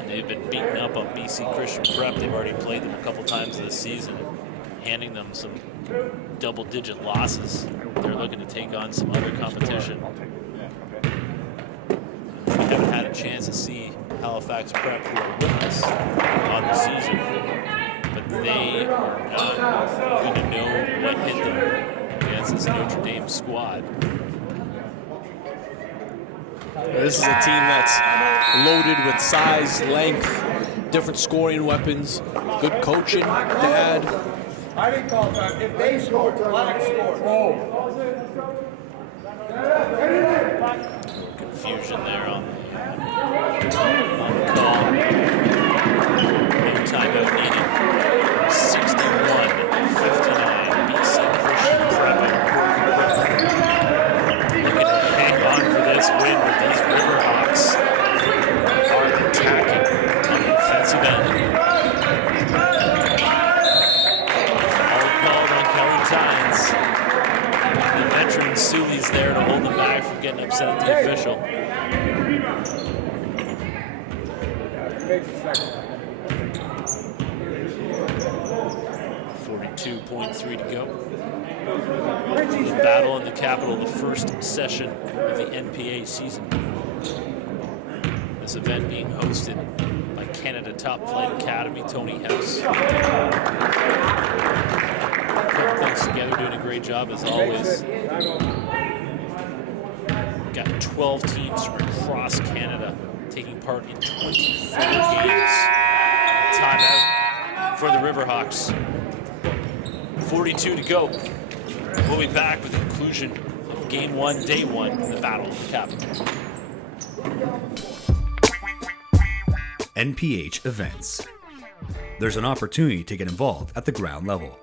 They've been beating up on BC Christian Prep. They've already played them a couple times this season, handing them some double-digit losses. They're looking to take on some other competition. We haven't had a chance to see Halifax Prep, who are with us on the season, but they are going to know what hit them against this Notre Dame squad. This is a team that's loaded with size, length, different scoring weapons, good coaching, dad. I didn't call time. If they score, black score. Confusion there on the call. No timeout needed. 61-59. BC Christian Prep. Looking to hang on for this win, but these Riverhawks are attacking on the defensive end. All called on Kelly Tynes. The veteran Sully's there to hold them back from getting upset at the official. 42.3 to go. The battle in the capital, the first session of the NPA season. This event being hosted by Canada Top Flight Academy, Tony House. Putting things together, doing a great job as always. Got 12 teams from across Canada taking part in 24 games. Timeout for the Riverhawks. 42 to go. We'll be back with the conclusion of Game 1, Day 1, the Battle of the Capital. NPH Events. There's an opportunity to get involved at the ground level.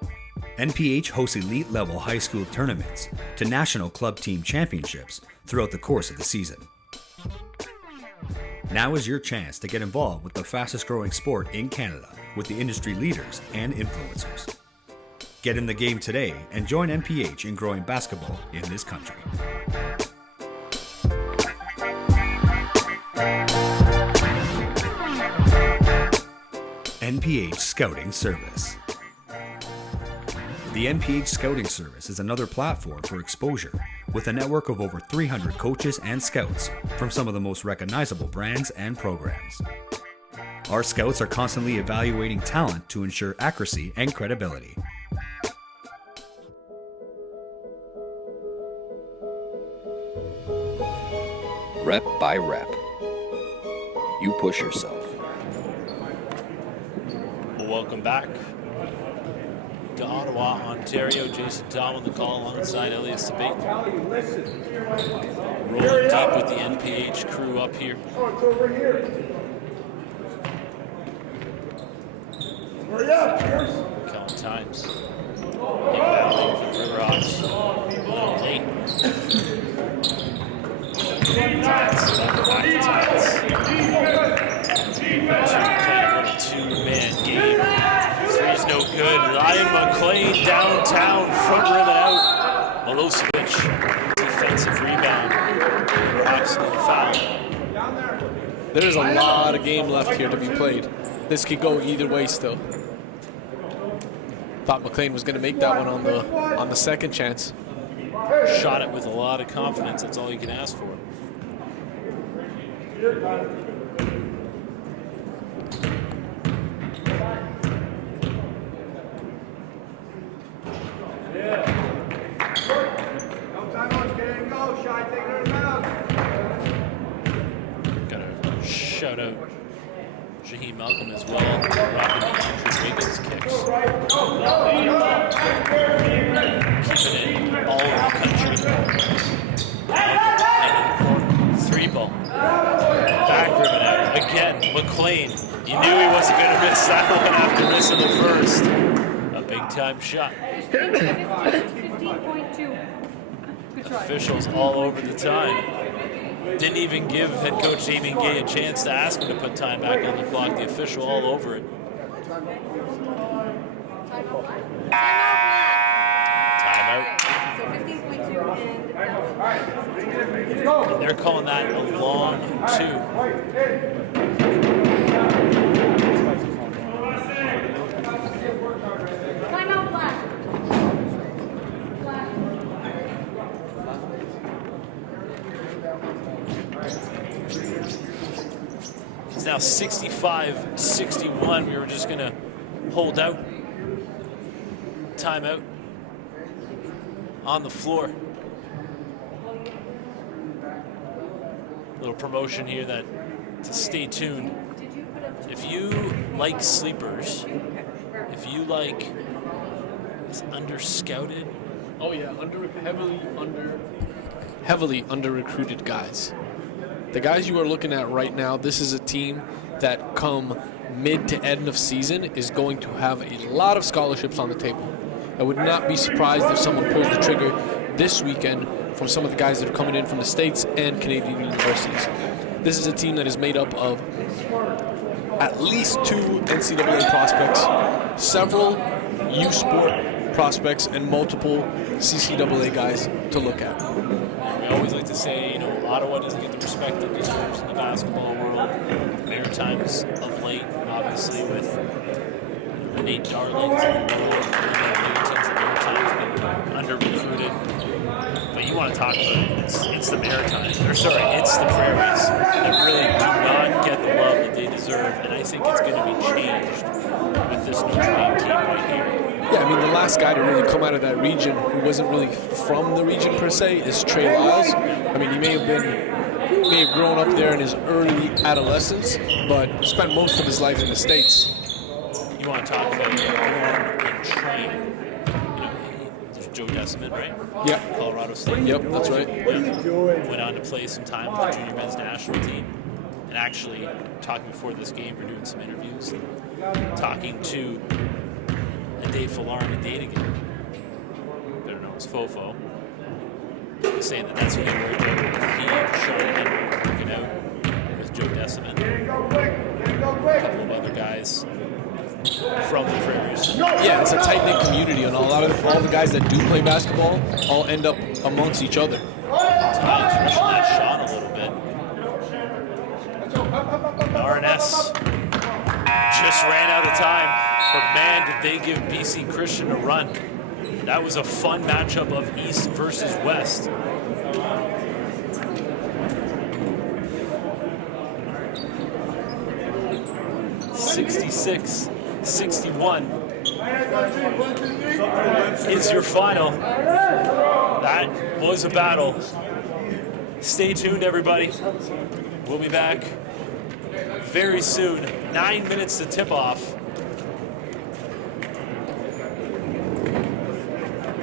NPH hosts elite level high school tournaments to national club team championships throughout the course of the season. Now is your chance to get involved with the fastest growing sport in Canada with the industry leaders and influencers. Get in the game today and join NPH in growing basketball in this country. NPH Scouting Service. The NPH Scouting Service is another platform for exposure with a network of over 300 coaches and scouts from some of the most recognizable brands and programs. Our scouts are constantly evaluating talent to ensure accuracy and credibility. Rep by rep. You push yourself. Welcome back to Ottawa, Ontario. Jason Tom on the call alongside Elias Sabate. Rolling deep with the NPH crew up here. Hurry up, Pierce. Count times. Inbounding for the Riverhawks. A little late. Two-man game. Three's no good. Ryan McLean downtown, front rim and out. Milosevic, defensive rebound. Riverhawks no foul. There's a lot of game left here to be played. This could go either way still. Thought McLean was going to make that one on the second chance. Shot it with a lot of confidence. That's all you can ask for. Gotta shout out Shaheem Malcolm as well, rocking the Andrew Wiggins kicks. Keeping it all over the country. Three ball. Back ribbon out. Again, McLean. You knew he wasn't going to miss that one after missing the first. A big time shot. 15.2. Officials all over the time. Didn't even give head coach Damien Gay a chance to ask him to put time back on the clock. The official all over it. Timeout. So 15.2 And they're calling that a long two. Timeout flash. It's now 65-61. We were just going to hold out. Timeout on the floor. Little promotion here that to stay tuned. If you like sleepers, if you like this under-scouted. Oh yeah, heavily under-recruited guys. The guys you are looking at right now, this is a team that come mid to end of season is going to have a lot of scholarships on the table. I would not be surprised if someone pulls the trigger this weekend from some of the guys that are coming in from the States and Canadian universities. This is a team that is made up of at least 2 NCAA prospects, several U Sport prospects, and multiple CCAA guys to look at. We always like to say, Ottawa doesn't get the respect it deserves in the basketball world. The Maritimes of late, obviously, with the Nate Darlings and the Maritimes being under-recruited. But you want to talk about it, it's the Maritimes. It's the Prairies that really do not get the love that they deserve. And I think it's going to be changed with this Notre Dame team right here. Yeah, I mean, the last guy to really come out of that region who wasn't really from the region per se is Trey Lyles. I mean, he may have grown up there in his early adolescence, but spent most of his life in the States. You want to talk about born and trained. There's Joe Deciman, right? Yeah. Colorado State. Yep, that's right. What are you doing? Went on to play some time with the junior men's national team. And actually, talking before this game, we're doing some interviews. Talking to Dave Falarin and Danigan, better known as Fofo, saying that's what he worked out with. He, Sean, and working out with Joe Deciman. tight-knit community, and all the guys that do play basketball all end up amongst each other. Tides rushing that shot a little bit. RNS just ran out of time, but man, did they give BC Christian a run. That was a fun matchup of East versus West. (66-61) is your final. That was a battle. Stay tuned, everybody. We'll be back very soon. 9 minutes to tip off.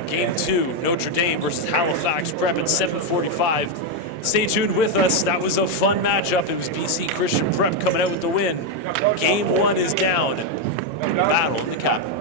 Game 2, Notre Dame versus Halifax Prep at 7:45. Stay tuned with us. That was a fun matchup. It was BC Christian Prep coming out with the win. Game 1 is down. Battle in the capital.